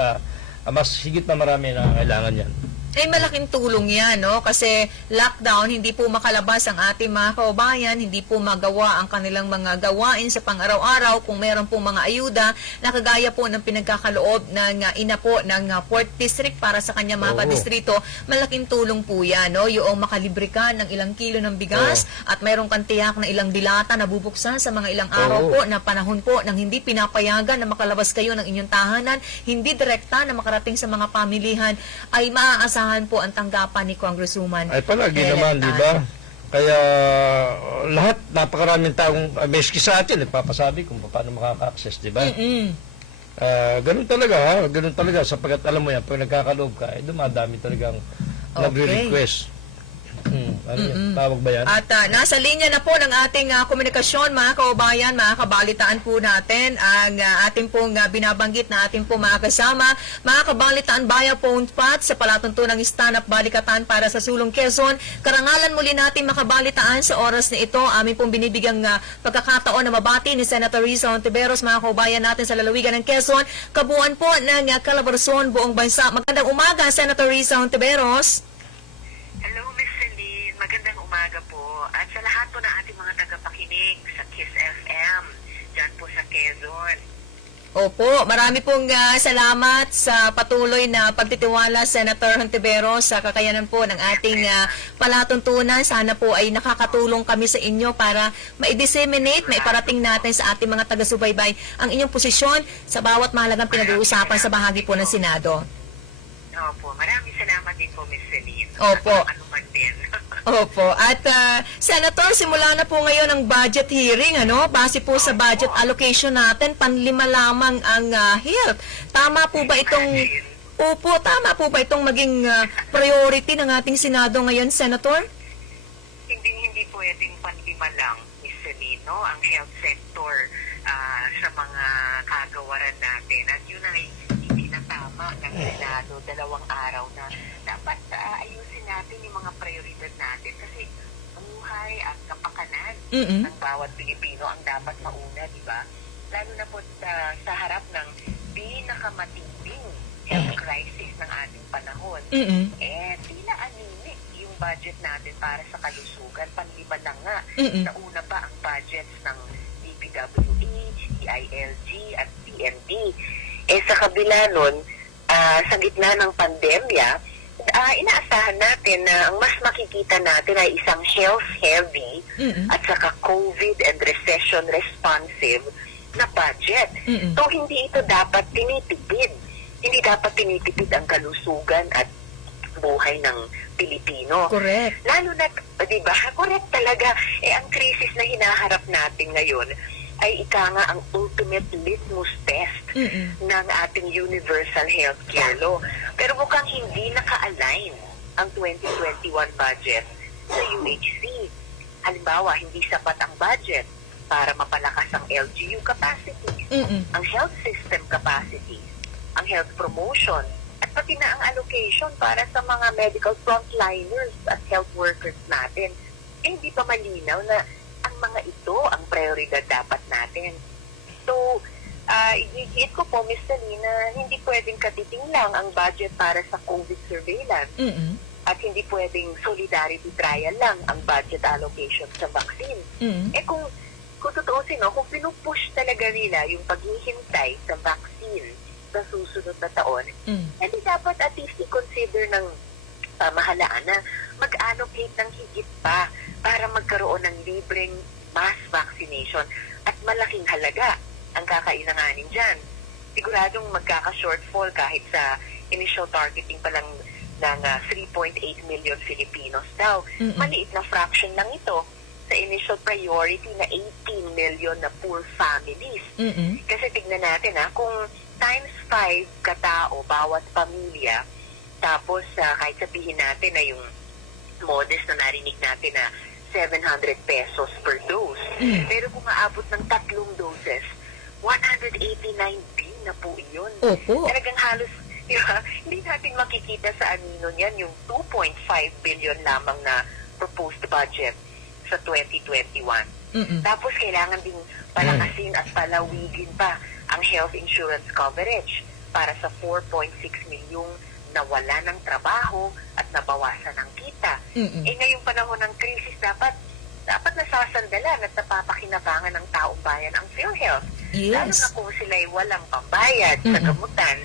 mas higit na marami na kailangan yan. Eh, malaking tulong yan, no? Kasi lockdown, hindi po makalabas ang ating mga kaubayan, hindi po magawa ang kanilang mga gawain sa pang-araw-araw kung meron po mga ayuda na kagaya po ng pinagkakaloob ng ina po ng 4th District para sa kanya mga Oo. kadistrito, malaking tulong po yan, no? Yung makalibre ka ng ilang kilo ng bigas at mayroong kantiyak na ilang dilata na bubuksan sa mga ilang araw Oo. po na panahon po nang hindi pinapayagan na makalabas kayo ng inyong tahanan, hindi direkta na makarating sa mga pamilihan, ay maaasahan po ang tanggapan ni Congresswoman. Ay palagi Helen naman, di ba? Kaya lahat, napakaraming taong, meski sa atin, nagpapasabi kung paano makaka-access, di ba? Ganun talaga, ha? Ganun talaga, sapagkat alam mo yan, pag nagkakaloob ka, dumadami talagang nagre-request. Ano yan? Tawag ba yan? At nasa linya na po ng ating komunikasyon, mga kaubayan, mga kabalitaan po natin ang ating pong binabanggit na ating po mga kasama. Mga kabalitaan via phone pat sa palatuntunang stand-up balikatan para sa Sulong Quezon. Karangalan muli natin makabalitaan sa oras na ito. Amin pong binibigang pagkakataon na mabati ni Senator Risa Hontiveros, mga kaubayan natin sa lalawigan ng Quezon. Kabuuan po ng kalaborasyon buong bansa. Magandang umaga, Senator Risa Hontiveros. Hello, Miss Celine. Magandang umaga po. At sa lahat po ng ating mga tagapakinig sa KISS FM, dyan po sa Quezon. Opo, marami pong salamat sa patuloy na pagtitiwala, Senator Hontiveros, sa kakayanan po ng ating palatuntunan. Sana po ay nakakatulong kami sa inyo para ma-disseminate, maiparating natin sa ating mga taga-subaybay ang inyong posisyon sa bawat mahalagang pinag-uusapan sa bahagi po ng Senado. Opo, maraming salamat din po, Miss Celine. Opo. Ano man din. Opo. At Senator, simula na po ngayon ang budget hearing, ano? Base po sa budget allocation natin, panlima lamang ang health. Tama po ba itong Opo, tama po ba itong maging priority ng ating Senado ngayon, Senator? Hindi pwedeng panlima lang, Miss Celine, no? Ang health sector sa mga kagawaran natin. At yun ay hindi na tama ng Senado, 2 araw na. Dapat ayusin natin yung mga prioridad natin kasi buhay at kapakanan ng bawat Pilipino ang dapat mauna, di ba? Lalo na po sa harap ng pinakamatinding health crisis ng ating panahon. Tila anemic yung budget natin para sa kalusugan. Panlima na nga. Nauna pa ang budgets ng DPWH, DILG at PNP. Sa kabila nun, sa gitna ng pandemya, inaasahan natin na ang mas makikita natin ay isang health-heavy at saka COVID and recession-responsive na budget. So, hindi ito dapat tinitipid. Hindi dapat tinitipid ang kalusugan at buhay ng Pilipino. Correct. Lalo na, di ba? Correct talaga. Ang krisis na hinaharap natin ngayon ay ika nga ang ultimate litmus test ng ating universal healthcare law. Pero mukhang hindi naka-align ang 2021 budget sa UHC. Halimbawa, hindi sapat ang budget para mapalakas ang LGU capacity, ang health system capacity, ang health promotion, at pati na ang allocation para sa mga medical frontliners at health workers natin. Hindi pa malinaw na ang mga ito ang prioridad dapat natin. So, igigit ko po, Ms. Salina, hindi pwedeng katiting lang ang budget para sa COVID surveillance at hindi pwedeng solidarity trial lang ang budget allocation sa vaccine. Kung tutuusin, kung pinupush talaga nila yung paghihintay sa vaccine sa susunod na taon, hindi dapat at least i-consider ng pamahalaan na mag-allocate ng higit pa para magkaroon ng libreng mass vaccination at malaking halaga ang kakailanganin dyan. Siguradong magkaka-shortfall kahit sa initial targeting pa lang ng 3.8 million Filipinos daw. Maliit na fraction lang ito sa initial priority na 18 million na poor families. Kasi tignan natin kung times 5 katao bawat pamilya, tapos kahit sabihin natin na yung modest na narinig natin na 700 pesos per dose. Pero kung aabot ng 3 doses, 189 din na po yun. Opo. Talagang halos, diba, hindi natin makikita sa anino niyan yung 2.5 billion lamang na proposed budget sa 2021. Tapos kailangan ding palakasin at palawigin pa ang health insurance coverage para sa 4.6 milyong nawala ng trabaho at nabawasan ng kita. Ngayong panahon ng krisis, dapat nasasandalan at napapakinabangan ng taong bayan ang PhilHealth. Lalo na kung sila'y walang pambayad sa gamutan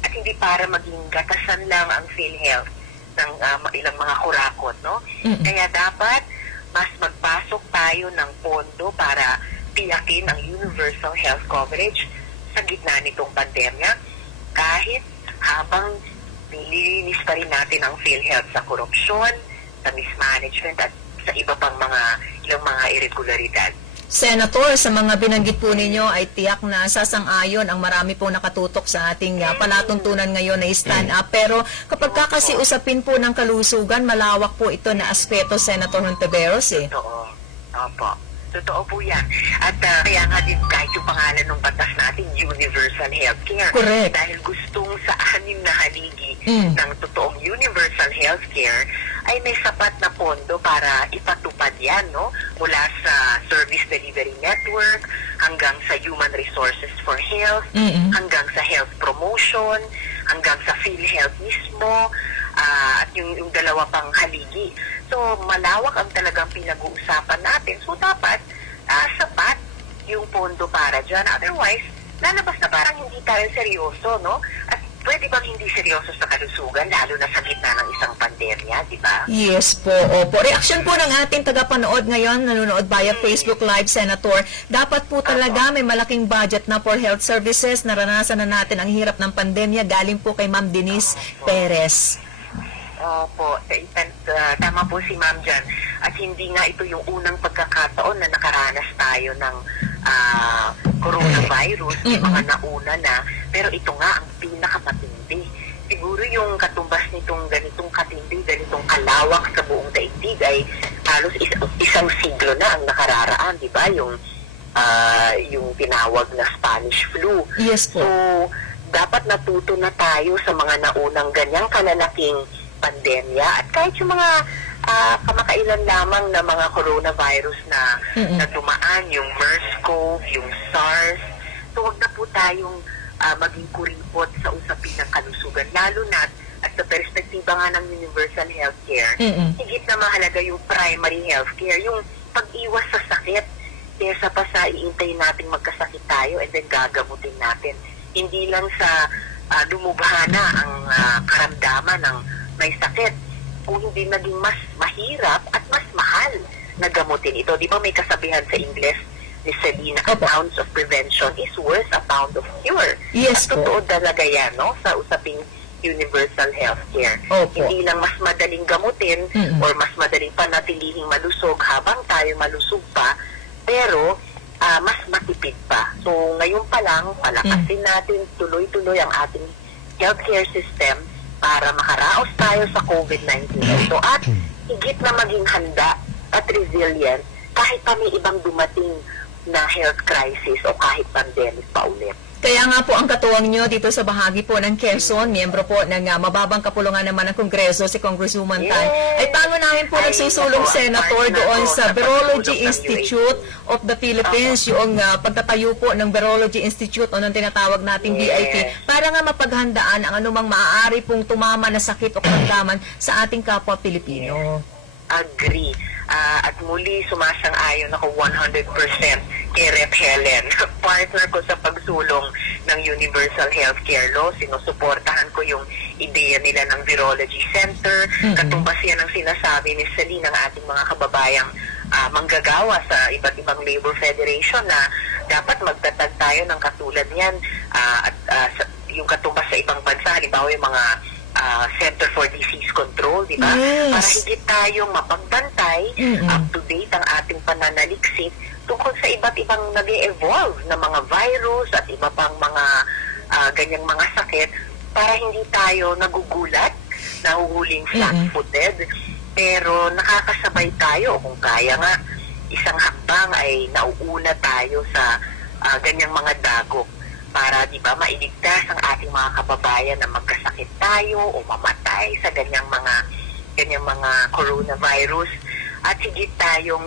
at hindi para maging gatasan lang ang PhilHealth ng ilang mga kurakot, no? Kaya dapat mas magpasok tayo ng pondo para tiyakin ang universal health coverage sa gitna nitong pandemya, kahit habang nililinis pa rin natin ang PhilHealth sa korupsyon, sa mismanagement at sa iba pang ilang mga irregularidad. Senator, sa mga binanggit po ninyo ay tiyak na sasang-ayon ang marami po nakatutok sa ating palatuntunan ngayon na stand up. Pero kapag kasi usapin po ng kalusugan, malawak po ito na aspeto, Senator Hontiveros eh. Totoo. Opo. Totoo po yan. At kaya nga din kahit yung pangalan ng batas natin, Universal Healthcare. Correct. Dahil gustong sa 6 na haligi ng totoong Universal Healthcare, ay may sapat na pondo para ipatupad yan, no? Mula sa Service Delivery Network, hanggang sa Human Resources for Health, hanggang sa Health Promotion, hanggang sa PhilHealth mismo, at yung dalawa pang haligi. So, malawak ang talagang pinag-uusapan natin. So, dapat sapat yung pondo para dyan. Otherwise, lalabas na parang hindi tayo seryoso, no? At pwede bang hindi seryoso sa kalusugan, lalo na sa gitna ng isang pandemya, di ba? Yes po, opo. Reaksyon po ng ating tagapanood ngayon, nanonood via Facebook Live, Senator. Dapat po talaga may malaking budget na for health services. Naranasan na natin ang hirap ng pandemya. Galing po kay Ma'am Denise Perez. Opo, tama po si Ma'am dyan. At hindi nga ito yung unang pagkakataon na nakaranas tayo ng coronavirus, yung mga nauna na, pero ito nga ang pinakamatindi. Siguro yung katumbas nitong ganitong katindi, ganitong kalawak sa buong daigdig ay halos isang siglo na ang nakararaan, di ba? Yung tinawag na Spanish flu. Yes po. So, dapat natuto na tayo sa mga naunang ganyang kalalaking pandemya at kahit yung mga kamakailan lamang na mga coronavirus na dumaan, yung MERS-CoV, yung SARS. So, huwag na po tayong maging kuripot sa usapin ng kalusugan, lalo na at sa perspektiba nga ng universal healthcare, higit na mahalaga yung primary healthcare, yung pag-iwas sa sakit, kesa pa sa iintay nating magkasakit tayo and then gagamutin natin. Hindi lang sa lumubha na ang karamdaman ng may sakit, kung hindi naging mas mahirap at mas mahal na gamutin ito. Di ba may kasabihan sa Ingles ni Selena, a ounce of prevention is worth a pound of cure. Yes at po. totoo talaga yan, no? Sa usaping universal healthcare. Opo. Hindi lang mas madaling gamutin or mas madaling panatilihing malusog habang tayo malusog pa, pero mas matipid pa. So, ngayon pa lang, palakasin natin tuloy-tuloy ang ating healthcare system para makaraos tayo sa COVID-19 ito at higit na maging handa at resilient kahit pa may ibang dumating na health crisis o kahit pandemic pa ulit. Kaya nga po ang katuwang nyo dito sa bahagi po ng Quezon, miyembro po ng mababang kapulungan naman ng Kongreso, si Congresswoman Tan, ay pangunahin po nagsusulong Senator doon sa Virology Institute of the Philippines, yung pagtatayo po ng Virology Institute o ng tinatawag nating VIP, para nga mapaghandaan ang anumang maaari pong tumama na sakit o karamdaman sa ating kapwa Pilipino. Agree. At muli sumasang-ayon ako 100% kay Rep. Helen. Partner ko sa pagsulong ng Universal Healthcare Law. Sinusuportahan ko yung ideya nila ng Virology Center. Katumbas yan ang sinasabi ni Celine ng ating mga kababayang manggagawa sa iba't ibang labor federation na dapat magtatag tayo ng katulad niyan at yung katumbas sa ibang bansa, halimbawa yung mga Center for Disease Control, di ba? Yes. Para higit tayong mapagbantay, up-to-date ang ating pananaliksik tungkol sa iba't ibang nag-evolve na mga virus at iba pang mga ganyang mga sakit para hindi tayo nagugulat, nahuhuling flat-footed, pero nakakasabay tayo kung kaya nga isang hakbang ay nauuna tayo sa ganyang mga dagok para, di ba, mailigtas ang ating mga kababayan na magkasakit tayo o mamatay sa ganyang mga coronavirus at higit tayong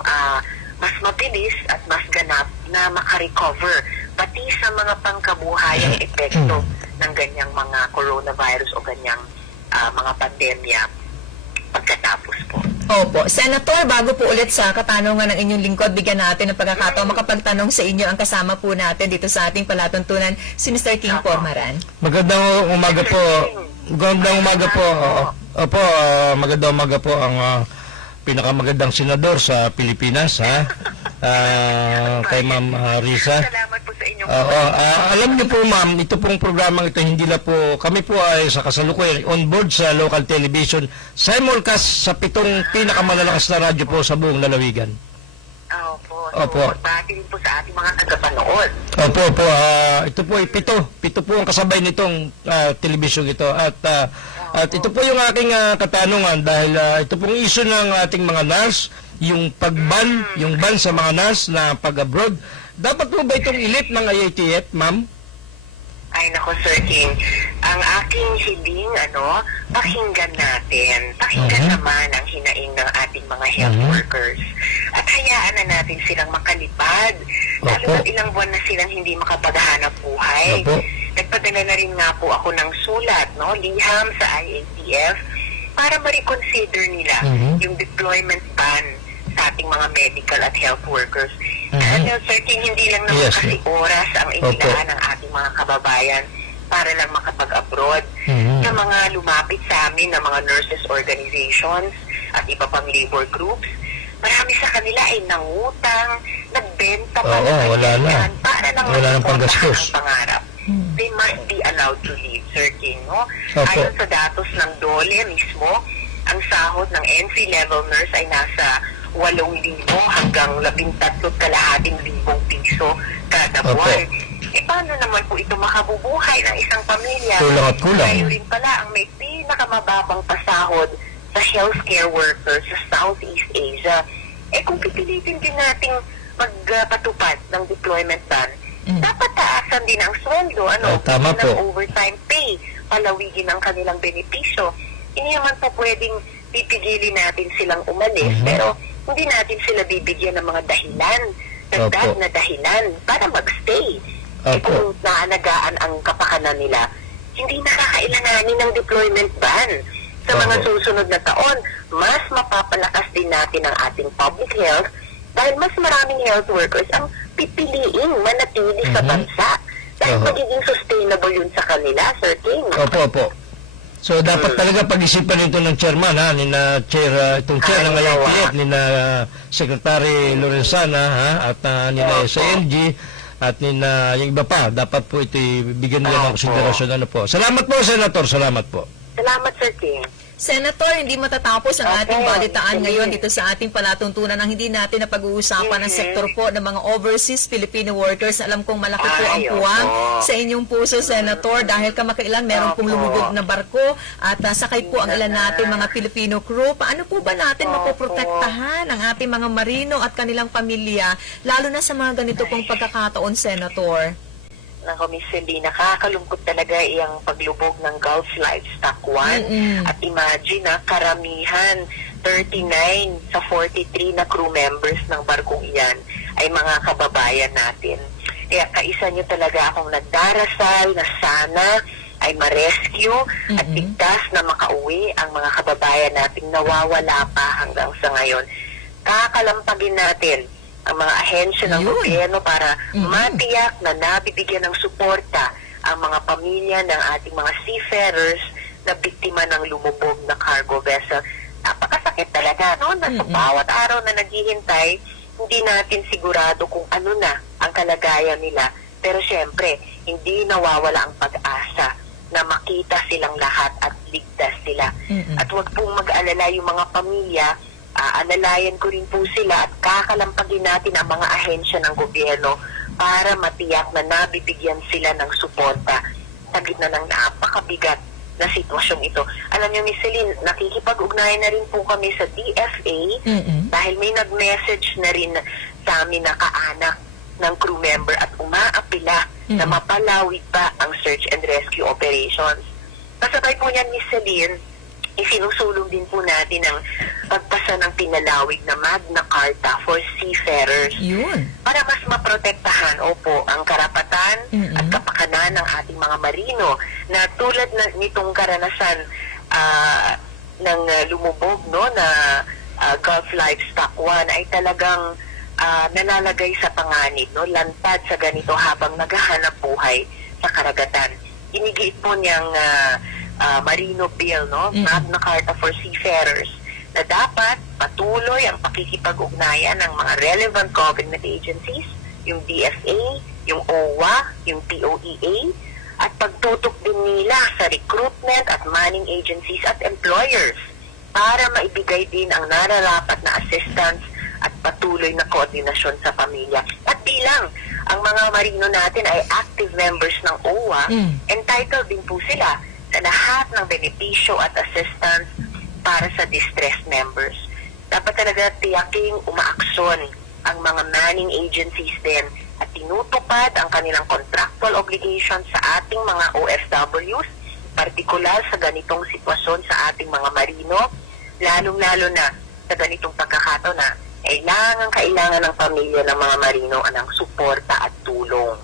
mas mabilis at mas ganap na makarecover pati sa mga pangkabuhayang epekto ng ganyang mga coronavirus o ganyang mga pandemya pagkatapos po. Opo. Senator, bago po ulit sa katanungan ng inyong lingkod, bigyan natin ng pagkakataon makapagtanong sa inyo. Ang kasama po natin dito sa ating palatuntunan, si Mr. King Pormaran. Magandang umaga po. Magandang umaga po. Opo, magandang umaga po ang pinakamagandang senador sa Pilipinas, ha? Kay Ma'am Risa. Salamat po sa inyong Alam niyo po, ma'am, ito pong programang ito, hindi na po, kami po ay sa kasalukuyan on board sa local television, simulcast sa 7 pinakamalalakas na radyo po sa buong lalawigan. Opo. Opo. So, magbati din po sa ating mga tagapanood. Opo, ito po ay 7 po ang kasabay nitong television ito. At ito po yung aking katanungan dahil ito pong issue ng ating mga nurse, yung yung ban sa mga nurse na pag-abroad. Dapat po ba itong ilit ng IATF, ma'am? Ay nako, Sir King. Ang aking hiling, pakinggan natin. Pakinggan naman ang hinaing ng ating mga health workers. At hayaan na natin silang makalipad. Lalo Opo. na ilang buwan na silang hindi makapaghanap buhay. Opo. Nagpadala na rin nga po ako ng sulat, liham sa IATF para ma-reconsider nila yung deployment ban sa ating mga medical at health workers. Dahil, Sir King, hindi lang naman Yes, kasi oras ang inilaan ng ating mga kababayan para lang makapag-abroad. Sa mga lumapit sa amin na mga nurses organizations at iba pang labor groups, marami sa kanila ay nangutang, nagbenta pa ng wala na. kanilang para lang Wala nang masuportahan panggastos. ang pangarap. They must be allowed to leave, Sir King. Opo. Ayon sa datos ng DOLE mismo, ang sahod ng entry-level nurse ay nasa 8,000 hanggang 13,500 piso kada Opo. buwan. Paano naman po ito makabubuhay ng isang pamilya? Kulang at kulang. Tayo rin pala ang may pinakamababang pasahod sa healthcare workers sa Southeast Asia. Kung pipilitin din nating magpatupad ng deployment ban, dapat taasan din ang sweldo, tama bigyan po. ng overtime pay, palawigin ang kanilang benepisyo. Hindi naman po pwedeng pipigilin natin silang umalis, pero hindi natin sila bibigyan ng mga dahilan, dagdag Opo. na dahilan para magstay. Opo. Kung naanagaan ang kapakanan nila, hindi nakakailanganin ng deployment ban. Sa mga Opo. susunod na taon, mas mapapalakas din natin ang ating public health dahil mas maraming health workers ang pipiliing manatili sa bansa. Dahil Oho. magiging sustainable yun sa kanila, Sir King. Opo. So, dapat talaga pag-isipan ito ng chairman, itong chair ng IATF, nina Secretary Lorenzana, at nina SNG, at nina yung iba pa. Dapat po ito bigyan nila ng konsiderasyon. Salamat po, Senator. Salamat po. Salamat, Sir King. Senator, hindi matatapos ang ating Opo. balitaan ngayon dito sa ating palatuntunan ng hindi natin na pag-uusapan ng sektor po ng mga overseas Filipino workers. Alam kong malaki po ang Ay, puwang opo. sa inyong puso, Senator, dahil kamakailan meron pong Opo. lumubog na barko at sakay po ang ilan natin mga Filipino crew. Paano po ba natin mapoprotektahan ang ating mga marino at kanilang pamilya, lalo na sa mga ganito pong pagkakataon, Senator? Nako, Miss Cindy, nakakalungkot talaga yung paglubog ng Gulf Livestock 1. At imagine karamihan, 39 sa 43 na crew members ng barkong iyan ay mga kababayan natin. Kaya kaisa niyo talaga akong nagdarasal na sana ay ma-rescue at ligtas na makauwi ang mga kababayan nating nawawala pa hanggang sa ngayon. Kakalampagin natin ang mga ahensya ng Yun. gobyerno para matiyak na nabibigyan ng suporta ang mga pamilya ng ating mga seafarers na biktima ng lumubog na cargo vessel. Napakasakit talaga, no? Na sa bawat araw na naghihintay, hindi natin sigurado kung ano na ang kalagayan nila. Pero syempre, hindi nawawala ang pag-asa na makita silang lahat at ligtas sila. At huwag pong mag-alala yung mga pamilya, aalalayan ko rin po sila at kakalampagin natin ang mga ahensya ng gobyerno para matiyak na nabibigyan sila ng suporta sa gitna ng napakabigat na sitwasyong ito. Alam niyo, Miss Celine, nakikipag-ugnayan na rin po kami sa DFA dahil may nag-message na rin sa amin na kaanak ng crew member at umaapila na mapalawig pa ang search and rescue operations. Kasabay po niyan, Miss Celine, isinusulong din po natin ang pagpasa ng pinalawig na Magna Carta for seafarers Yun. para mas maprotektahan ang karapatan at kapakanan ng ating mga marino na tulad nitong karanasan lumubog, no, na Gulf Livestock 1 ay talagang nalalagay sa panganib, no, lantad sa ganito habang naghahanap buhay sa karagatan. Inigiit po niyang Marino Bill, no, Magna Carta for Seafarers, na dapat patuloy ang pakikipag-ugnayan ng mga relevant government agencies, yung DFA, yung OWA, yung POEA, at pagtutok din nila sa recruitment at manning agencies at employers para maibigay din ang nararapat na assistance at patuloy na koordinasyon sa pamilya. At bilang ang mga marino natin ay active members ng OWA, entitled din po sila sa lahat ng benepisyo at assistance para sa distressed members. Dapat talaga tiyaking umaaksyon ang mga manning agencies din at tinutupad ang kanilang contractual obligations sa ating mga OFWs, partikular sa ganitong sitwasyon sa ating mga marino, lalong-lalo na sa ganitong pagkakataon na kailangan ng pamilya ng mga marino ng suporta at tulong.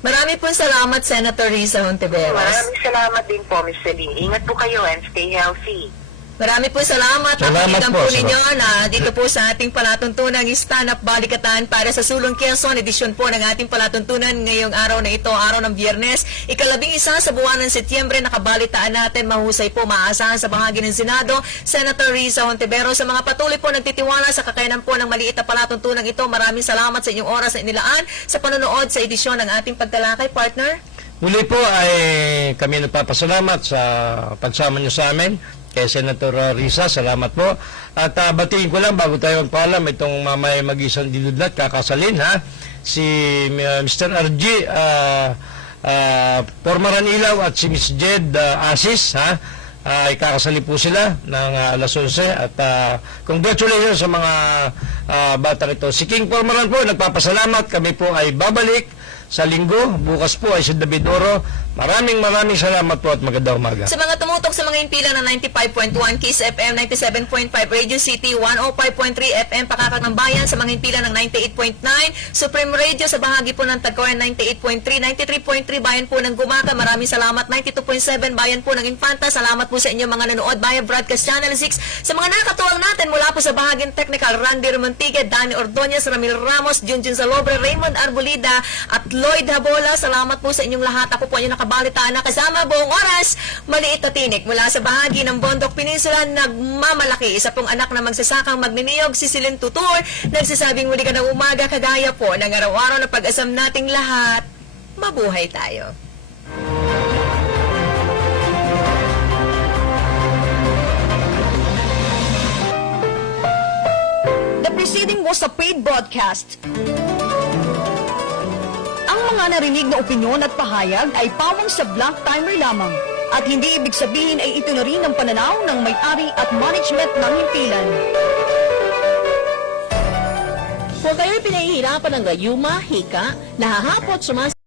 Marami po salamat, Senator Risa Hontiveros. Maraming salamat din po, Ms. Celine. Ingat po kayo and stay healthy. Marami po salamat. Salamat Nakikita po, po ninyo na dito po sa ating palatuntunan Stand-up Balikatan para sa Sulong Quezon, edisyon po ng ating palatuntunan ngayong araw na ito, araw ng Biyernes, ika-11 sa buwan ng Setyembre. Nakabalitaan natin, mahusay po, maaasahan sa bahagi ng Senado, Senator Risa Hontiveros. Sa mga patuloy po nagtitiwala sa kakayanan po ng maliit na palatuntunan ito, maraming salamat sa inyong oras na inilaan sa panonood sa edisyon ng ating pagtalakay, partner. Muli po ay kami nagpapasalamat sa pagsama niyo sa amin. Kay Senator Risa, salamat po. At batiin ko lang bago tayo magpaalam, itong mamay mag-isang dinudlat, kakasalin ha, si Mr. RG Pormaran Ilaw at si Miss Jed Asis ha, ay kakasali po sila ng alas 11 at congratulations sa mga bata nito. Si King Pormaran po, nagpapasalamat. Kami po ay babalik sa linggo. Bukas po ay si David Oro. Maraming salamat po at magandang umaga. Sa mga tumutok sa mga impila ng 95.1 Kiss FM, 97.5 Radio City, 105.3 FM Pakakak ng Bayan, sa mga impila ng 98.9 Supreme Radio, sa bahagi po ng Tagkawayan 98.3, 93.3 Bayan po ng Gumaka, maraming salamat. 92.7 Bayan po ng Infanta, salamat po sa inyo mga nanood. Bayan Broadcast Channel 6, sa mga nakatuwang natin mula po sa bahaging technical, Randy Romantigue, Danny Ordonez, Ramil Ramos, Junjun Salobre, Raymond Arbolida at Lloyd Habola, salamat po sa inyong lahat. Ako po ang nakabalitaan na kasama buong oras, maliit na tinik mula sa bahagi ng Bondok Peninsula, nagmamalaki. Isa pong anak na magsasakang magniniyog, si Silin Tutor, nagsasabing muli ka ng umaga, kagaya po ng araw-araw na pag-asam nating lahat. Mabuhay tayo. The proceeding was a paid broadcast. Ang mga narinig na opinyon at pahayag ay pawang sa blank timer lamang at hindi ibig sabihin ay ito na rin ang pananaw ng may-ari at management ng himpilan. Kung kayo'y pinahihirapan ng gayuma, hika, nahahapot, sumasakit,